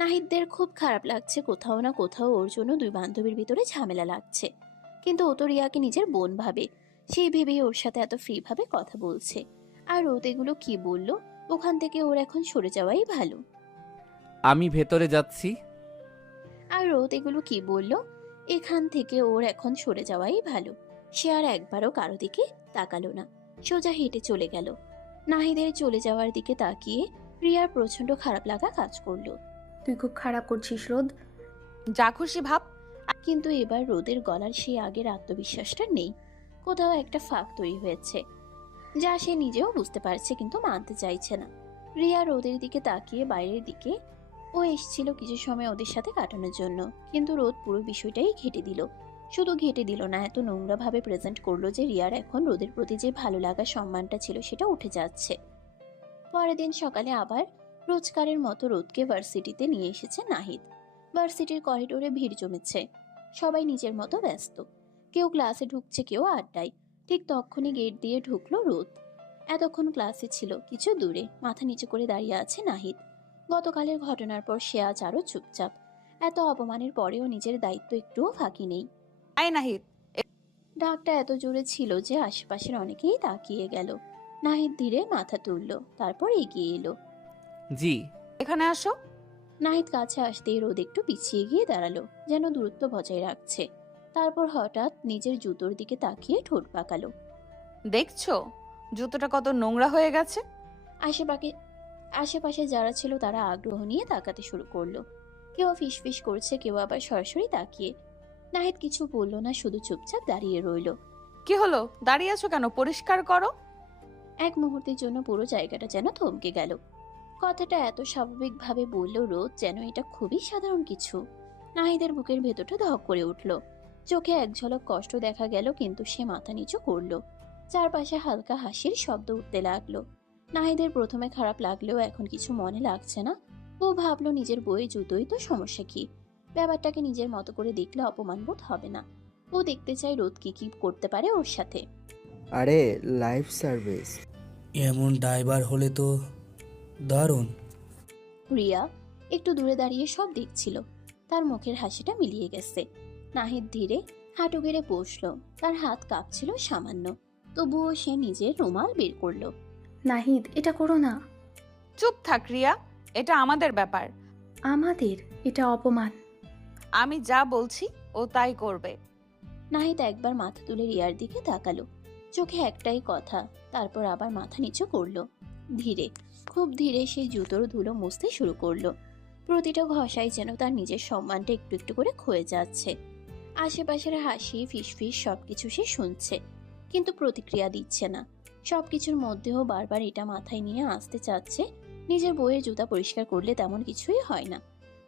নাহিদদের খুব খারাপ লাগছে, কোথাও না কোথাও ওর জন্য দুই বান্ধবীর ভিতরে ঝামেলা লাগছে। কিন্তু ও তো রিয়াকে নিজের বোন ভাবে, সেই ভেবেই ওর সাথে এত ফ্রি ভাবে কথা বলছে। আর রোদ এগুলো কি বললো, ওখান থেকে ওর এখন সরে যাওয়াই ভালো। আমি ভেতরে যাচ্ছি। আর রোদ এগুলো কি বললো, এখান থেকে ওর এখন সরে যাওয়াই ভালো। সে আর একবারও কারো দিকে তাকালো না, সোজা হেঁটে চলে গেল। নাহিদের চলে যাওয়ার দিকে তাকিয়ে রিয়ার প্রচন্ড খারাপ লাগা কাজ করলো। তুই খুব খারাপ করছিস রোদ। যা খুশি ভাব। কিন্তু এবার রোদের গলার সেই আগের আত্মবিশ্বাসটা নেই। কোথাও একটা ফাঁক তৈরি হয়েছে, যা সে নিজেও বুঝতে পারছে কিন্তু মানতে চাইছে না। রিয়া রোদের দিকে তাকিয়ে বাইরের দিকে। ও এসেছিল কিছু সময় ওদের সাথে কাটানোর জন্য, কিন্তু রোদ পুরো বিষয়টাই ঘেঁটে দিল। শুধু ঘেঁটে দিল না, এত নোংরাভাবে প্রেজেন্ট করলো যে রিয়ার এখন রোদের প্রতি যে ভালো লাগা সম্মানটা ছিল সেটা উঠে যাচ্ছে। পরের দিন সকালে আবার রোজকারের মতো রোদকে ভার্সিটিতে নিয়ে এসেছে নাহিদ। ভার্সিটির করিডোরে ভিড় জমেছে, সবাই নিজের মতো ব্যস্ত। কেউ ক্লাসে ঢুকছে, কেউ আড্ডায়। ঠিক তখনই গেট দিয়ে ঢুকলো রোদ। এতক্ষণ ক্লাসে ছিল কিছু দূরে, মাথা নিচু করে দাঁড়িয়ে আছে নাহিদ। গতকালের ঘটনার পর সে আজ আরো চুপচাপ। এত অপমানের পরেও নিজের দায়িত্ব একটুও ফাঁকি নেই। আই নাহিদ, ডাকটা এত জোরে ছিল যে আশেপাশের অনেকেই তাকিয়ে গেল। নাহিদ ধীরে মাথা তুলল, তারপর এগিয়ে এলো। জি। এখানে আসো। নাহিদ কাছে আসতেই রোদ একটু পিছিয়ে গিয়ে দাঁড়ালো, যেন দূরত্ব বজায় রাখছে। তারপর হঠাৎ নিজের জুতোর দিকে তাকিয়ে ঠোঁট পাকালো। দেখছো জুতোটা কত নোংরা হয়ে গেছে? আশেপাশে যারা ছিল তারা আগ্রহ নিয়ে তাকাতে শুরু করলো। কেউ ফিসফিস করছে, কেউ আবার সরাসরি তাকিয়ে। নাহিদ কিছু বলল না, শুধু চুপচাপ দাঁড়িয়ে রইলো। কি হলো, দাঁড়িয়ে আছো কেন? পরিষ্কার করো। এক মুহূর্তের জন্য পুরো জায়গাটা যেন থমকে গেল। কথাটা এত স্বাভাবিকভাবে বলল রোদ, যেন এটা খুবই সাধারণ কিছু। নাহিদের বুকের ভেতরটা ধক করে উঠল। চোখে এক ঝলক কষ্ট দেখা গেল, কিন্তু সে মাথা নিচু করলো। চারপাশে হালকা হাসির শব্দ উঠতে লাগলো। নাহিদের প্রথমে খারাপ লাগলেও এখন কিছু মনে লাগছে না। ও ভাবলো নিজের বইয়ে জুতোই তো, সমস্যা কি? ব্যাপারটাকে নিজের মতো করে দেখলে অপমান বোধ হবে না। ও দেখতে চায় রোদ কি কি করতে পারে ওর সাথে। আরে লাইফ সার্ভিস, এমন ড্রাইভার হলে তো দারুণ। রিয়া একটু দূরে দাঁড়িয়ে সব দেখছিল। তার মুখের হাসিটা মিলিয়ে গেছে। নাহিদ ধীরে হাঁটু গেড়ে বসলো। তার হাত কাঁপছিল সামান্য, তবুও সে নিজের রুমাল বের করলো। নাহিদ, এটা করো না। চুপ থাক রিয়া, এটা আমাদের ব্যাপার। আমাদের? এটা অপমান। আমি যা বলছি ও তাই করবে। নাহিদ একবার মাথা তুলে রিয়ার দিকে তাকালো। চোখে একটাই কথা, তারপর আবার মাথা নিচু করলো। ধীরে, খুব ধীরে সে জুতোর ধুলো মুছতে শুরু করলো। প্রতিটা ঘষায় যেন তার নিজের সম্মানটা একটু একটু করে ক্ষয়ে যাচ্ছে। আশেপাশের হাসি ফিসফিস সবকিছু সে শুনছে, কিন্তু প্রতিক্রিয়া দিচ্ছে না। সবকিছুর মধ্যেও বারবার এটা মাথায় নিয়ে আসতে চাচ্ছে, নিজের বইয়ের জুতা পরিষ্কার করলে তেমন কিছুই হয় না।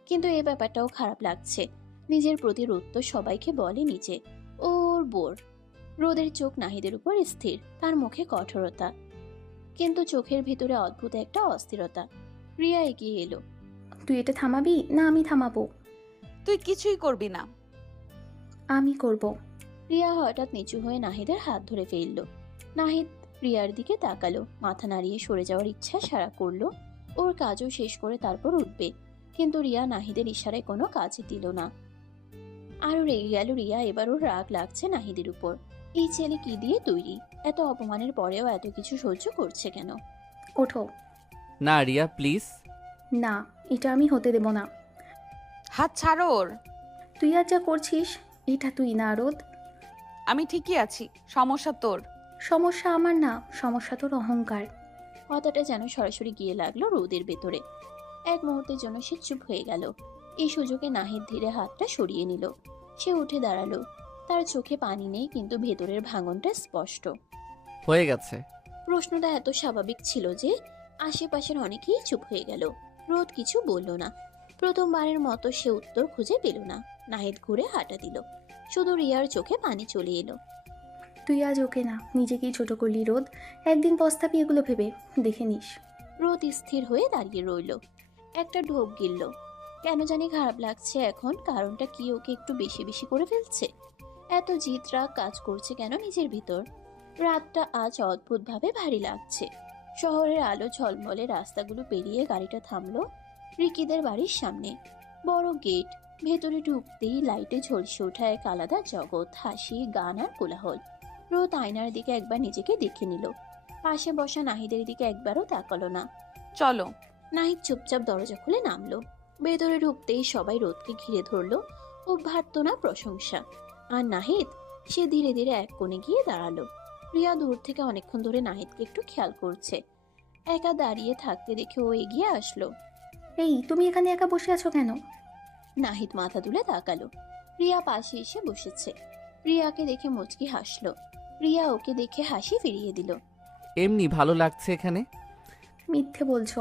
কিন্তু এই ব্যাপারটাও খারাপ লাগছে। নিজের প্রতি রোদ তো সবাইকে বলে নিচে ওর বোর। রোদের চোখ নাহিদের উপর স্থির, তার মুখে কঠোরতা, কিন্তু চোখের ভিতরে অদ্ভুত একটা অস্থিরতা। রিয়া এগিয়ে এলো। তুই এটা থামাবি না আমি থামাবো? তুই কিছুই করবি না। আমি করব। রিয়া হঠাৎ নিচু হয়ে নাহিদের হাত ধরে ফেলল। নাহিদ রিয়ার দিকে তাকালো, মাথা নাড়িয়ে সরে যাওয়ার ইচ্ছা সারা করলো। ওর কাজও শেষ করে তারপর উঠবে, কিন্তু রিয়া নাহিদের ইশারায় কোনো কাজই দিল না। আরো রেগে গেল রিয়া। এবার ওর রাগ লাগছে নাহিদের উপর। এই ছেলে কি দিয়ে তৈরি? এত অপমানের পরেও এত কিছু সহ্য করছে কেন? ওঠো। না রিয়া প্লিজ। না, এটা আমি হতে দেব না। হাত ছাড়ো ওর। তুই আর যা করছিস, এটা তুই না রোদ। আমি ঠিকই আছি, সমস্যা তোর। সমস্যা আমার না, সমস্যা তোর অহংকার। কথাটা যেন সরাসরি গিয়ে লাগলো রোদের ভেতরে। এক মুহূর্তের জন্য সে চুপ হয়ে গেল। এই সুযোগে নাহিদ ধীরে হাতটা সরিয়ে নিল। সে উঠে দাঁড়ালো। তার চোখে পানি নেই, কিন্তু ভেতরের ভাঙনটা স্পষ্ট। হয়ে গেছে। প্রশ্নটা এত স্বাভাবিক ছিল যে আশেপাশের অনেকেই চুপ হয়ে গেল। রোদ কিছু বলল না। প্রথমবারের মতো সে উত্তর খুঁজে পেল না। নাহিদ ঘুরে হাঁটা দিল। শুধু রিয়ার চোখে পানি চলে এলো। তুই আজ ওকে না, নিজেকেই ছোট করলি রোদ। একদিন পস্তাবি এগুলো ভেবে, দেখে নিস। রোদ স্থির হয়ে দাঁড়িয়ে রইল। একটা ঢোক গিলল। কেন জানি খারাপ লাগছে এখন। কারণটা কি? ওকে একটু বেশি বেশি করে ফেলছে? এত জিদ রাগ কাজ করছে কেন নিজের ভিতর? রাতটা আজ অদ্ভুতভাবে ভারী লাগছে। শহরের আলো ঝলমলে রাস্তাগুলো পেরিয়ে গাড়িটা থামলো রিকিদের বাড়ির সামনে। বড় গেট। ভেতরে ঢুকতেই লাইটে ঝলসে ওঠা এক আলাদা জগৎ, হাসি, গান আর কোলাহল। রোদ আয়নার দিকে একবার নিজেকে দেখে নিল। পাশে বসা নাহিদের দিকে একবারও তাকালো না। চলো। নাহিদ চুপচাপ দরজা খুলে নামলো। ভেতরে ঢুকতেই সবাই রোদকে ঘিরে ধরলো। অভ্যর্থনা, প্রশংসা। আর নাহিদ, সে ধীরে ধীরে এক কোণে গিয়ে দাঁড়ালো। রিয়া দূর থেকে অনেকক্ষণ ধরে নাহিদকে একটু খেয়াল করছে। একা দাঁড়িয়ে থাকতে দেখে ও এগিয়ে আসলো। এই, তুমি এখানে একা বসে আছো কেন? নাহিদ মাথা তুলে তাকালো। রিয়া পাশে এসে বসেছে। রিয়াকে দেখে মুচকি হাসলো। রিয়া ওকে দেখে হাসি ফিরিয়ে দিল। এমনি ভালো লাগছে এখানে। মিথ্যে বলছো।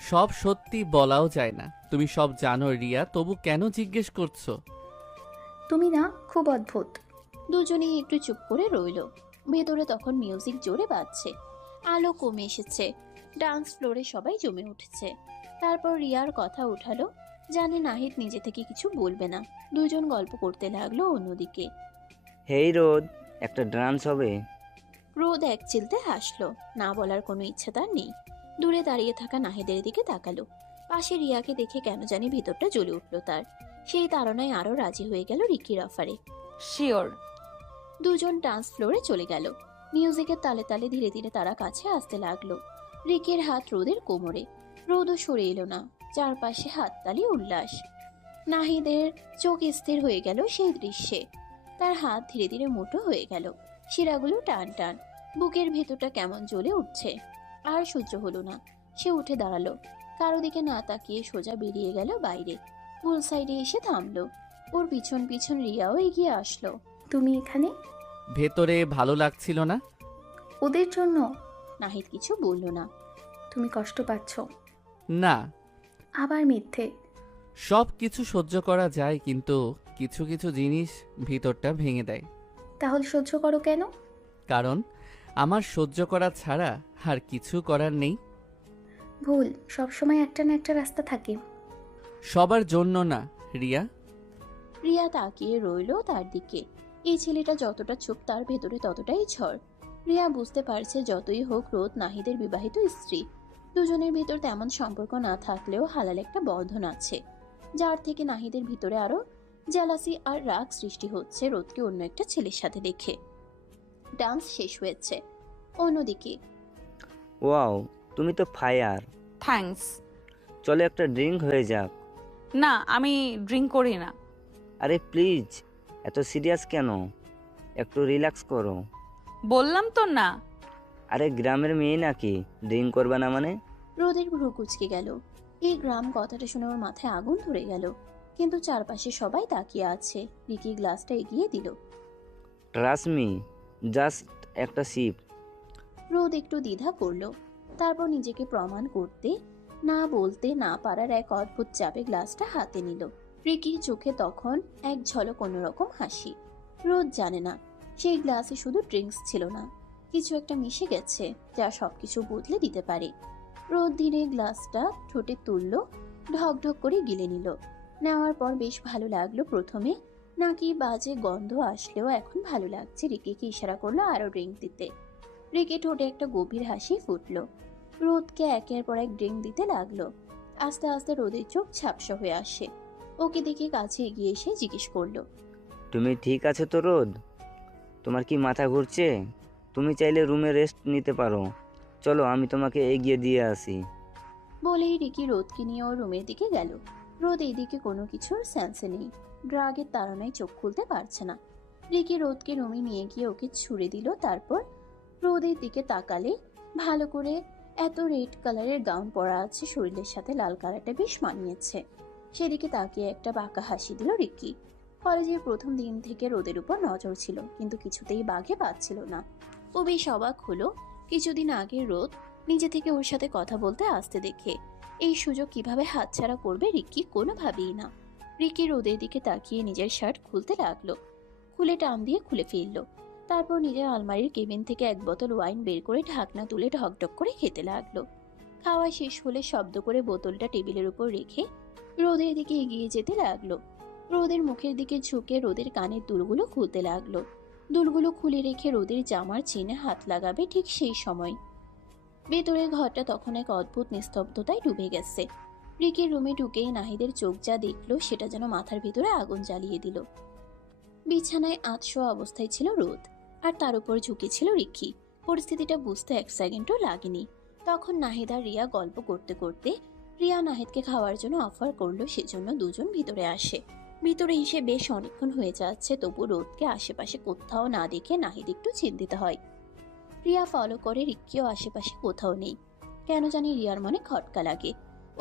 সব সত্যি বলাও যায় না, তুমি সব জানো রিয়া, তবু কেন জিজ্ঞেস করছো? তুমি না খুব অদ্ভুত। দুজনেই একটু চুপ করে রইল। ভেতরে তখন মিউজিক জোরে বাজছে, আলো কমে এসেছে, ডান্স ফ্লোরে সবাই জমে উঠেছে। তারপর রিয়ার কথা উঠালো, জানে নাহিদ নিজে থেকে কিছু বলবে না। দুজন গল্প করতে লাগলো অন্যদিকে। হেই রোদ, একটা ডান্স হবে? রোদ এক চিলতে হাসলো, না বলার কোনো ইচ্ছা তার নেই। দূরে দাঁড়িয়ে থাকা নাহিদের দিকে তাকালো। পাশে রিয়াকে দেখে কেন জানি ভিতরটা জ্বলে উঠল তার। সেই তাড়নায় আরো রাজি হয়ে গেল রিকির অফারে। শিওর। দুজন ডান্স ফ্লোরে চলে গেল। মিউজিকের তালে তালে ধীরে ধীরে তারা কাছে আসতে লাগলো। রিকের হাত রোদের কোমরে, রোদও সরে এলো না। চারপাশে হাততালি, উল্লাস। নাহিদের চোখ স্থির হয়ে গেল সেই দৃশ্যে। তার হাত ধীরে ধীরে মোটো হয়ে গেল, শিরাগুলো টান টান, বুকের ভেতরটা কেমন জ্বলে উঠছে। আর সহ্য হলো না, সে উঠে দাঁড়ালো। কারো দিকে না তাকিয়ে সোজা বেরিয়ে গেল বাইরে। পুল সাইডে এসে থামলো। ওর পিছন পিছন রিয়াও এগিয়ে আসলো। তুমি এখানে? ভেতরে ভালো লাগছিল না? ওদের জন্য? নাহিদ কিছু বলল না। তুমি কষ্ট পাচ্ছ? না। আবার মিথ্যে। সব কিছু সহ্য করা যায়, কিন্তু কিছু কিছু জিনিস ভিতরটা ভেঙে দেয়। তাহলে সহ্য করো কেন? কারণ আমার সহ্য করা ছাড়া আর কিছু করার নেই। ভুল, সবসময় একটা না একটা রাস্তা থাকে। সবার জন্য না রিয়া। রিয়া তাকিয়ে রইল তার দিকে। এই ছেলেটা যতটা চুপ, তার ভেতরে ততটাই ঝড়। রিয়া বুঝতে পারছে যতই হোক রোদ নাহিদের বিবাহিত স্ত্রী। দুজনের ভিতর তেমন সম্পর্ক না থাকলেও হালাল একটা বন্ধন আছে, যার থেকে নাহিদের ভিতরে আরো জেলাসি আর রাগ সৃষ্টি হচ্ছে রোদকে অন্য একটা ছেলের সাথে দেখে। ডান্স শেষ হয়েছে। অন্যদিকে, ওয়াও, তুমি তো ফায়ার। থ্যাঙ্কস। চলো একটা ড্রিঙ্ক হয়ে যাক। না, আমি ড্রিঙ্ক করি না। আরে প্লিজ, এত সিরিয়াস কেন? একটু রিল্যাক্স করো। বললাম তো না। আরে গ্রামের মেয়ে নাকি, ড্রিঙ্ক করবে না মানে? রোদের ভ্রু কুঁচকে গেল। এই গ্রাম কথাটা শুনে ওর মাথায় আগুন ধরে গেল। কিন্তু চারপাশে সবাই তাকিয়ে আছে। রিকি গ্লাসটা এগিয়ে দিল। ট্রাস্ট মি, জাস্ট একটা সিপ। রোদ একটু দ্বিধা করলো, তারপর নিজেকে প্রমাণ করতে না বলতে না পারার এক অদ্ভুত চাপে গ্লাসটা হাতে নিল। রিকির চোখে তখন এক ঝলক অন্যরকম হাসি। রোদ জানে না সেই গ্লাসে শুধু ড্রিঙ্কস ছিল না, কিছু একটা মিশে গেছে যা সবকিছু বদলে দিতে পারে। রোদ ধীরে গ্লাসটা ঠোঁটে তুলল, ঢকঢক করে গিলে নিল। নেওয়ার পর বেশ ভালো লাগলো প্রথমে, নাকি বাজে গন্ধ আসলেও এখন ভালো লাগছে। রিকিকে ইশারা করলো আরো ড্রিঙ্ক দিতে। রিকি ঠোঁটে একটা গভীর হাসি ফুটলো। রোদকে একের পর এক ড্রিঙ্ক দিতে লাগলো। আস্তে আস্তে রোদের চোখ ঝাপসা হয়ে আসে। ওকে দেখে কাছে এগিয়ে এসে জিজ্ঞেস করলো, তুমি ঠিক আছে তো রোদ? তোমার কি মাথা ঘুরছে? তুমি চাইলে রুমে রেস্ট নিতে পারো। চলো আমি তোমাকে এগিয়ে দিয়ে আসি। বলেই রিকি রোদকে নিয়ে ওর রুমের দিকে গেল। রোদ এইদিকে কোনো কিছুর সেন্সে নেই, ড্রাগের তাড়নায় চোখ খুলতে পারছে না। রিকি রোদকে রুমে নিয়ে গিয়ে ওকে ছুড়ে দিল। তারপর রোদের দিকে তাকালে ভালো করে এত রেড কালারের গাউন পরা আছে, শরীরের সাথে লাল কালারটা বেশ মানিয়েছে। সেদিকে তাকিয়ে একটা বাঁকা হাসি দিল রিকি। কলেজের প্রথম দিন থেকে রোদের উপর নজর ছিল, কিন্তু কিছুতেই বাঘে পাচ্ছিল না। ও বেশ অবাক হলো কিছুদিন আগে রোদ নিজে থেকে ওর সাথে কথা বলতে আসতে দেখে। এই সুযোগ কিভাবে হাতছাড়া করবে রিকি কোনোভাবেই না। রিকি রোদের দিকে তাকিয়ে নিজের শার্ট খুলতে লাগলো, খুলে টান দিয়ে খুলে ফেললো। তারপর নিজের আলমারির কেবিন থেকে এক বোতল ওয়াইন বের করে ঢাকনা তুলে ঢকঢক করে খেতে লাগলো। খাওয়া শেষ হলে শব্দ করে বোতলটা টেবিলের উপর রেখে রোদের দিকে এগিয়ে যেতে লাগলো। রোদের মুখের দিকে ঝুঁকে রোদের কানের দুলগুলো খুলতে লাগলো। দুলগুলো খুলে রেখে রোদের জামার চেনে হাত লাগাবে ঠিক সেই সময় ভেতরের ঘরটা তখন এক অদ্ভুত নিস্তব্ধতায় ডুবে গেছে। রিকির রুমে ঢুকেই নাহিদের চোখ যা দেখলো সেটা যেন মাথার ভিতরে আগুন জ্বালিয়ে দিল। বিছানায় আতশোয়া অবস্থায় ছিল রোদ, আর তার উপর ঝুঁকে ছিল রিকি। পরিস্থিতিটা বুঝতে এক সেকেন্ডও লাগেনি। তখন নাহিদ আর রিয়া গল্প করতে করতে রিয়া নাহিদকে খাওয়ার জন্য অফার করলো, সেজন্য দুজন ভিতরে আসে। ভিতরে এসে বেশ অনেকক্ষণ হয়ে যাচ্ছে, তবু রোদকে আশেপাশে কোথাও না দেখে নাহিদ একটু চিন্তিত হয়। রিয়া ফলো করে, রিক্কিও আশেপাশে কোথাও নেই। কেন জানি রিয়ার মনে খটকা লাগে।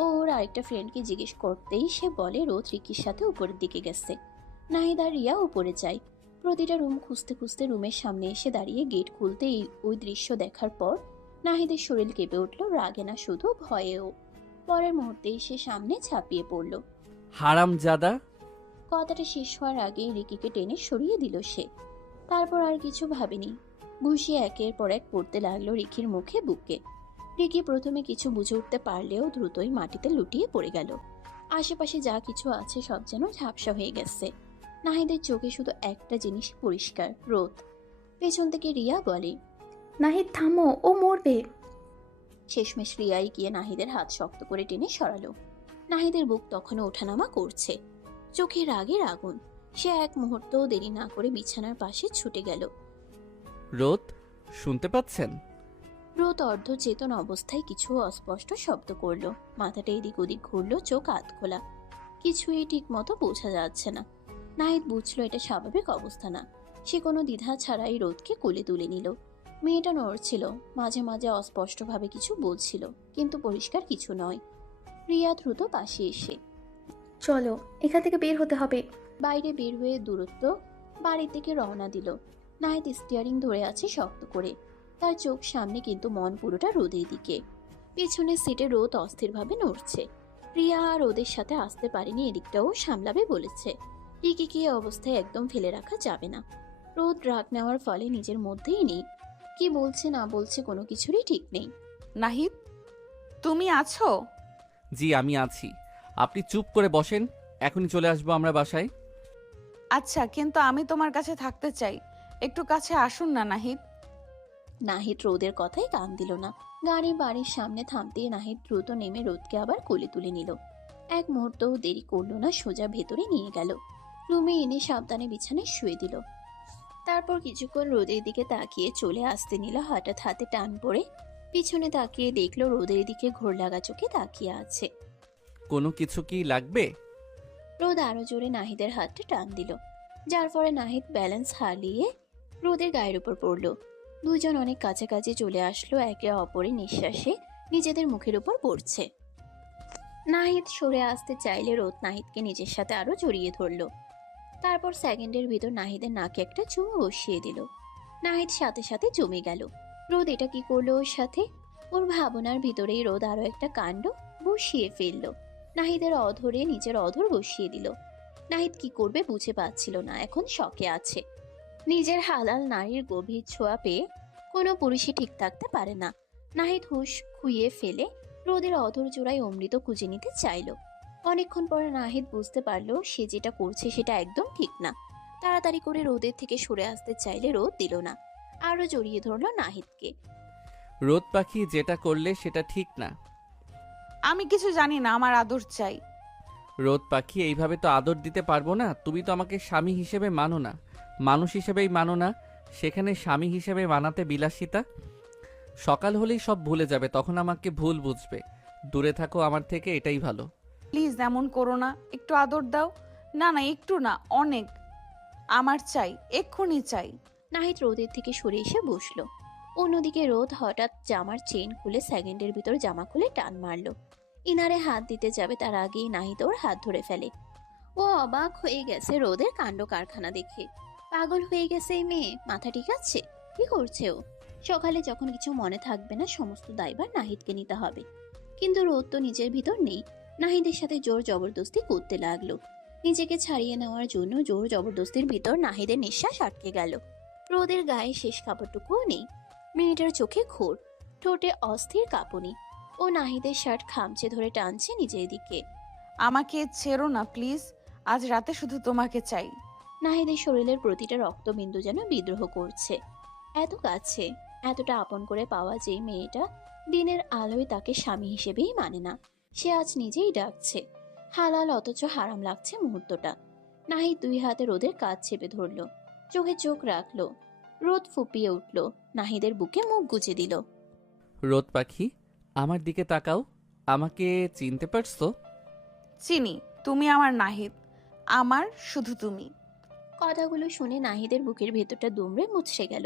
ও ওর আরেকটা ফ্রেন্ডকে জিজ্ঞেস করতেই সে বলে রোদ রিক্কির সাথে উপরের দিকে গেছে। নাহিদ আর রিয়া উপরে যায়। প্রতিটা রুম খুঁজতে খুঁজতে রুমের সামনে এসে দাঁড়িয়ে গেট খুলতেই ওই দৃশ্য দেখার পর নাহিদের শরীর কেঁপে উঠল, রাগে না শুধু ভয়েও। পরের মুহূর্তেই সে সামনে ঝাঁপিয়ে পড়ল। হারামজাদা! কথাটা শেষ হওয়ার আগেই রিকিকে টেনে সরিয়ে দিল সে। তারপর আর কিছু ভাবেনি, ঘুষি একের পর এক পড়তে লাগলো রিকির মুখে, বুকে। রিকি প্রথমে কিছু বুঝে উঠতে পারলেও দ্রুতই মাটিতে লুটিয়ে পড়ে গেল। আশেপাশে যা কিছু আছে সব যেন ঝাপসা হয়ে গেছে। নাহিদের চোখে শুধু একটা জিনিস পরিষ্কার, রোদ। পেছন থেকে রিয়া বলে, নাহিদ থামো, ও মরবে। শেষমেশ রিয়াই গিয়ে নাহিদের হাত শক্ত করে টেনে সরালো। নাহিদের বুক তখনও ওঠানামা করছে, চোখে রাগের আগুন। সে এক মুহূর্তও দেরি না করে বিছানার পাশে ছুটে গেল। রোদ, শুনতে পাচ্ছেন? রোদ অর্ধ চেতন অবস্থায় কিছু অস্পষ্ট শব্দ করলো। মাথাটা এদিক ওদিক ঘুরলো, চোখ আধ খোলা। কিছুই ঠিক মতো বোঝা যাচ্ছে না। নাহিদ বুঝলো এটা স্বাভাবিক অবস্থা না। সে কোনো দ্বিধা ছাড়াই রোদকে কোলে তুলে নিল। মেয়েটা নড়ছিল, মাঝে মাঝে অস্পষ্টভাবে কিছু বলছিল, কিন্তু পরিষ্কার কিছু নয়। রিয়া দ্রুত পাশে এসে, চলো, এখান থেকে বের হতে হবে। বাইরে বের হয়ে দূরত্ব বাড়ির দিকে রওনা দিল। নাহিদ স্টিয়ারিং ধরে আছে শক্ত করে, তার চোখ সামনে কিন্তু মন পুরোটা রোদের দিকে। পেছনের সিটে রোদ অস্থিরভাবে নড়ছে। রিয়া আর রোদের সাথে আসতে পারেনি, এদিকটাও সামলাবে বলেছে। রিকিকে এই অবস্থায় একদম ফেলে রাখা যাবে না। রোদ রাগ নেওয়ার ফলে নিজের মধ্যেই নেই, কি বলছে না বলছে কোনো কিছুরই ঠিক নেই। নাহিদ, তুমি আছো? জি, আমি আছি। আপনি চুপ করে বসেন, এখনই চলে আসবো আমরা বাসায়। আচ্ছা, কিন্তু আমি তোমার কাছে থাকতে চাই। একটু কাছে আসুন না নাহিদ। নাহিদ রোদের কথাই কান দিল না। গাড়ি বাড়ির সামনে থামতেই নাহিদ দ্রুত নেমে রোদকে আবার কোলে তুলে নিল। এক মুহূর্তও দেরি করলো না, সোজা ভেতরে নিয়ে গেল। রুমে এনে সাবধানে বিছানায় শুয়ে দিল। তারপর কিছুক্ষণ রোদের দিকে তাকিয়ে চলে আসতে নিল। হঠাৎ হাতে টান পড়ে পিছনে তাকিয়ে দেখলো রোদের দিকে ঘোর লাগা চোখে তাকিয়ে আছে। কোনো কিছু কি লাগবে? রোদ আরো জোরে নাহিদের হাতটা টান দিল, যার ফলে নাহিদ ব্যালেন্স হারিয়ে রোদের গায়ের উপর পড়ল। দুজন অনেক কাছাকাছি চলে আসলো, একে অপরের নিঃশ্বাসে নিজেদের মুখের উপর পড়ছে। নাহিদ সরে আসতে চাইলে রোদ নাহিদকে নিজের সাথে আরো জড়িয়ে ধরল। তারপর সেকেন্ডের ভিতর নাহিদের নাকে একটা চুমু বসিয়ে দিল। নাহিদ সাথে সাথে জমে গেল। রোদ এটা কি করলো ওর সাথে? ওর ভাবনার ভিতরেই রোদ আরো একটা কাণ্ড বসিয়ে ফেললো। নাহিদের অধরে নিজের অধর বসিয়ে দিল। নাহিদ কি করবে বুঝে পাচ্ছিল না, এখন শকে আছে। নিজের হালাল নারীর গভীর ছোঁয়া পেয়ে কোনো পুরুষই ঠিক থাকতে পারে না। নাহিদ হুঁশ খুইয়ে ফেলে রোদের অধর জোড়ায় অমৃত খুঁজে নিতে চাইল। অনেকক্ষণ পরে নাহিদ বুঝতে পারলো সে যেটা করছে সেটা একদম ঠিক না। তাড়াতাড়ি করে রোদের থেকে সরে আসতে চাইলে রোদ দিল না, আরো জড়িয়ে ধরলো নাহিদকে। রোদ পাখি, যেটা করলে সেটা ঠিক না। আমি কিছু জানি না, আমার আদর চাই। রোদ পাখি, এইভাবে তো আদর দিতে পারবো না। তুমি তো আমাকে স্বামী হিসেবে মানো না, মানুষ হিসেবেই মানো না। সেখানে স্বামী হিসেবে মানাতে বিলাসিতা। সকাল হলেই সব ভুলে যাবে, তখন আমাকে ভুল বুঝবে। দূরে থাকো আমার থেকে, এটাই ভালো। প্লিজ এমন করো না, একটু আদর দাও। না না, একটু না, অনেক। আমার চাই, এক্ষুনি চাই। নাহিদ রোদের থেকে সরে এসে বসলো। অন্যদিকে রোদ হঠাৎ জামার চেন খুলে সেকেন্ডের ভিতর জামা খুলে টান মারলো। ইনারে হাত দিতে যাবে তার আগেই নাহিদ ওর হাত ধরে ফেলে। ও অবাক হয়ে গেছে রোদের কাণ্ড কারখানা দেখে। পাগল হয়ে গেছে এই মেয়ে, মাথা ঠিক আছে? কি করছে ও? সকালে যখন কিছু মনে থাকবে না, সমস্ত দায়ভার নাহিদকে নিতে হবে। কিন্তু রোদ তো নিজের ভিতর নেই। নাহিদের সাথে জোর জবরদস্তি করতে লাগলো। নিজেকে ছাড়িয়ে নেওয়ার জন্য জোর জবরদস্তির ভিতর নাহিদের নিঃশ্বাস আটকে গেল। রোদের গায়ে শেষ কাপড়টুকুও নেই। মেয়েটার চোখে ঘোর, ঠোঁটে অস্থির কাঁপুনি। ও নাহিদের শার্ট খামচে ধরে টানছে নিজের দিকে। আমাকে ছেড়ো না প্লিজ, আজ রাতে শুধু তোমাকে চাই। নাহিদের শরীরের প্রতিটা রক্তবিন্দু যেন বিদ্রোহ করছে। এত কাছে, এতটা আপন করে পাওয়া যে মেয়েটা দিনের আলোয় তাকে স্বামী হিসেবেই মানে না, সে আজ নিজেই ডাকছে। হালাল অথচ হারাম লাগছে মুহূর্তটা। নাহিদ দুই হাতে রোদের কাঁধ চেপে ধরলো, চোখে চোখ রাখলো। রোদ ফুপিয়ে উঠল, নাহিদের বুকে মুখ গুজে দিল। রোদ পাখি, আমার দিকে তাকাও। আমাকে চিনতে পারছো? চিনি, তুমি আমার নাহিদ, আমার শুধু তুমি। কথাগুলো শুনে নাহিদের বুকের ভেতরটা দুমড়ে মুচড়ে গেল।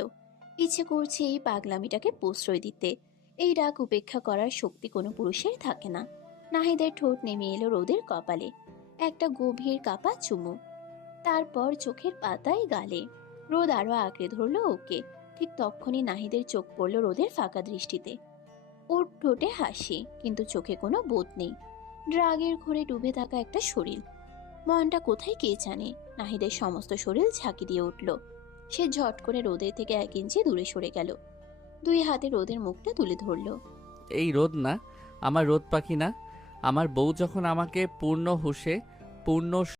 ইচ্ছে করছে এই পাগলামিটাকে প্রশ্রয় দিতে। এই ডাক উপেক্ষা করার শক্তি কোনো পুরুষের থাকে না। নাহিদের ঠোঁট নেমে এলো রোদের কপালে, একটা গভীর কাপা চুমু। তারপর চোখের পাতায় গালে। রোদ আরো আঁকড়ে ধরলো ওকে। ঠিক তখনই নাহিদের চোখ পড়ল রোদের ফাঁকা দৃষ্টিতে। ওর ঠোঁটে হাসি, কিন্তু চোখে কোনো বোধ নেই। ড্রাগের ঘোরে ডুবে থাকা একটা শরীর। মনটা কোথায় কে জানে। নাহিদের সমস্ত শরীর ঝাঁকি দিয়ে উঠল। সে ঝট করে রোদের থেকে 1 ইঞ্চি দূরে সরে গেল। 2 হাতে রোদের মুখটা তুলে ধরল। এই রোদ না, আমার রোদ পাখি না। আমার বউ যখন আমাকে পূর্ণ হুঁশে, পূর্ণ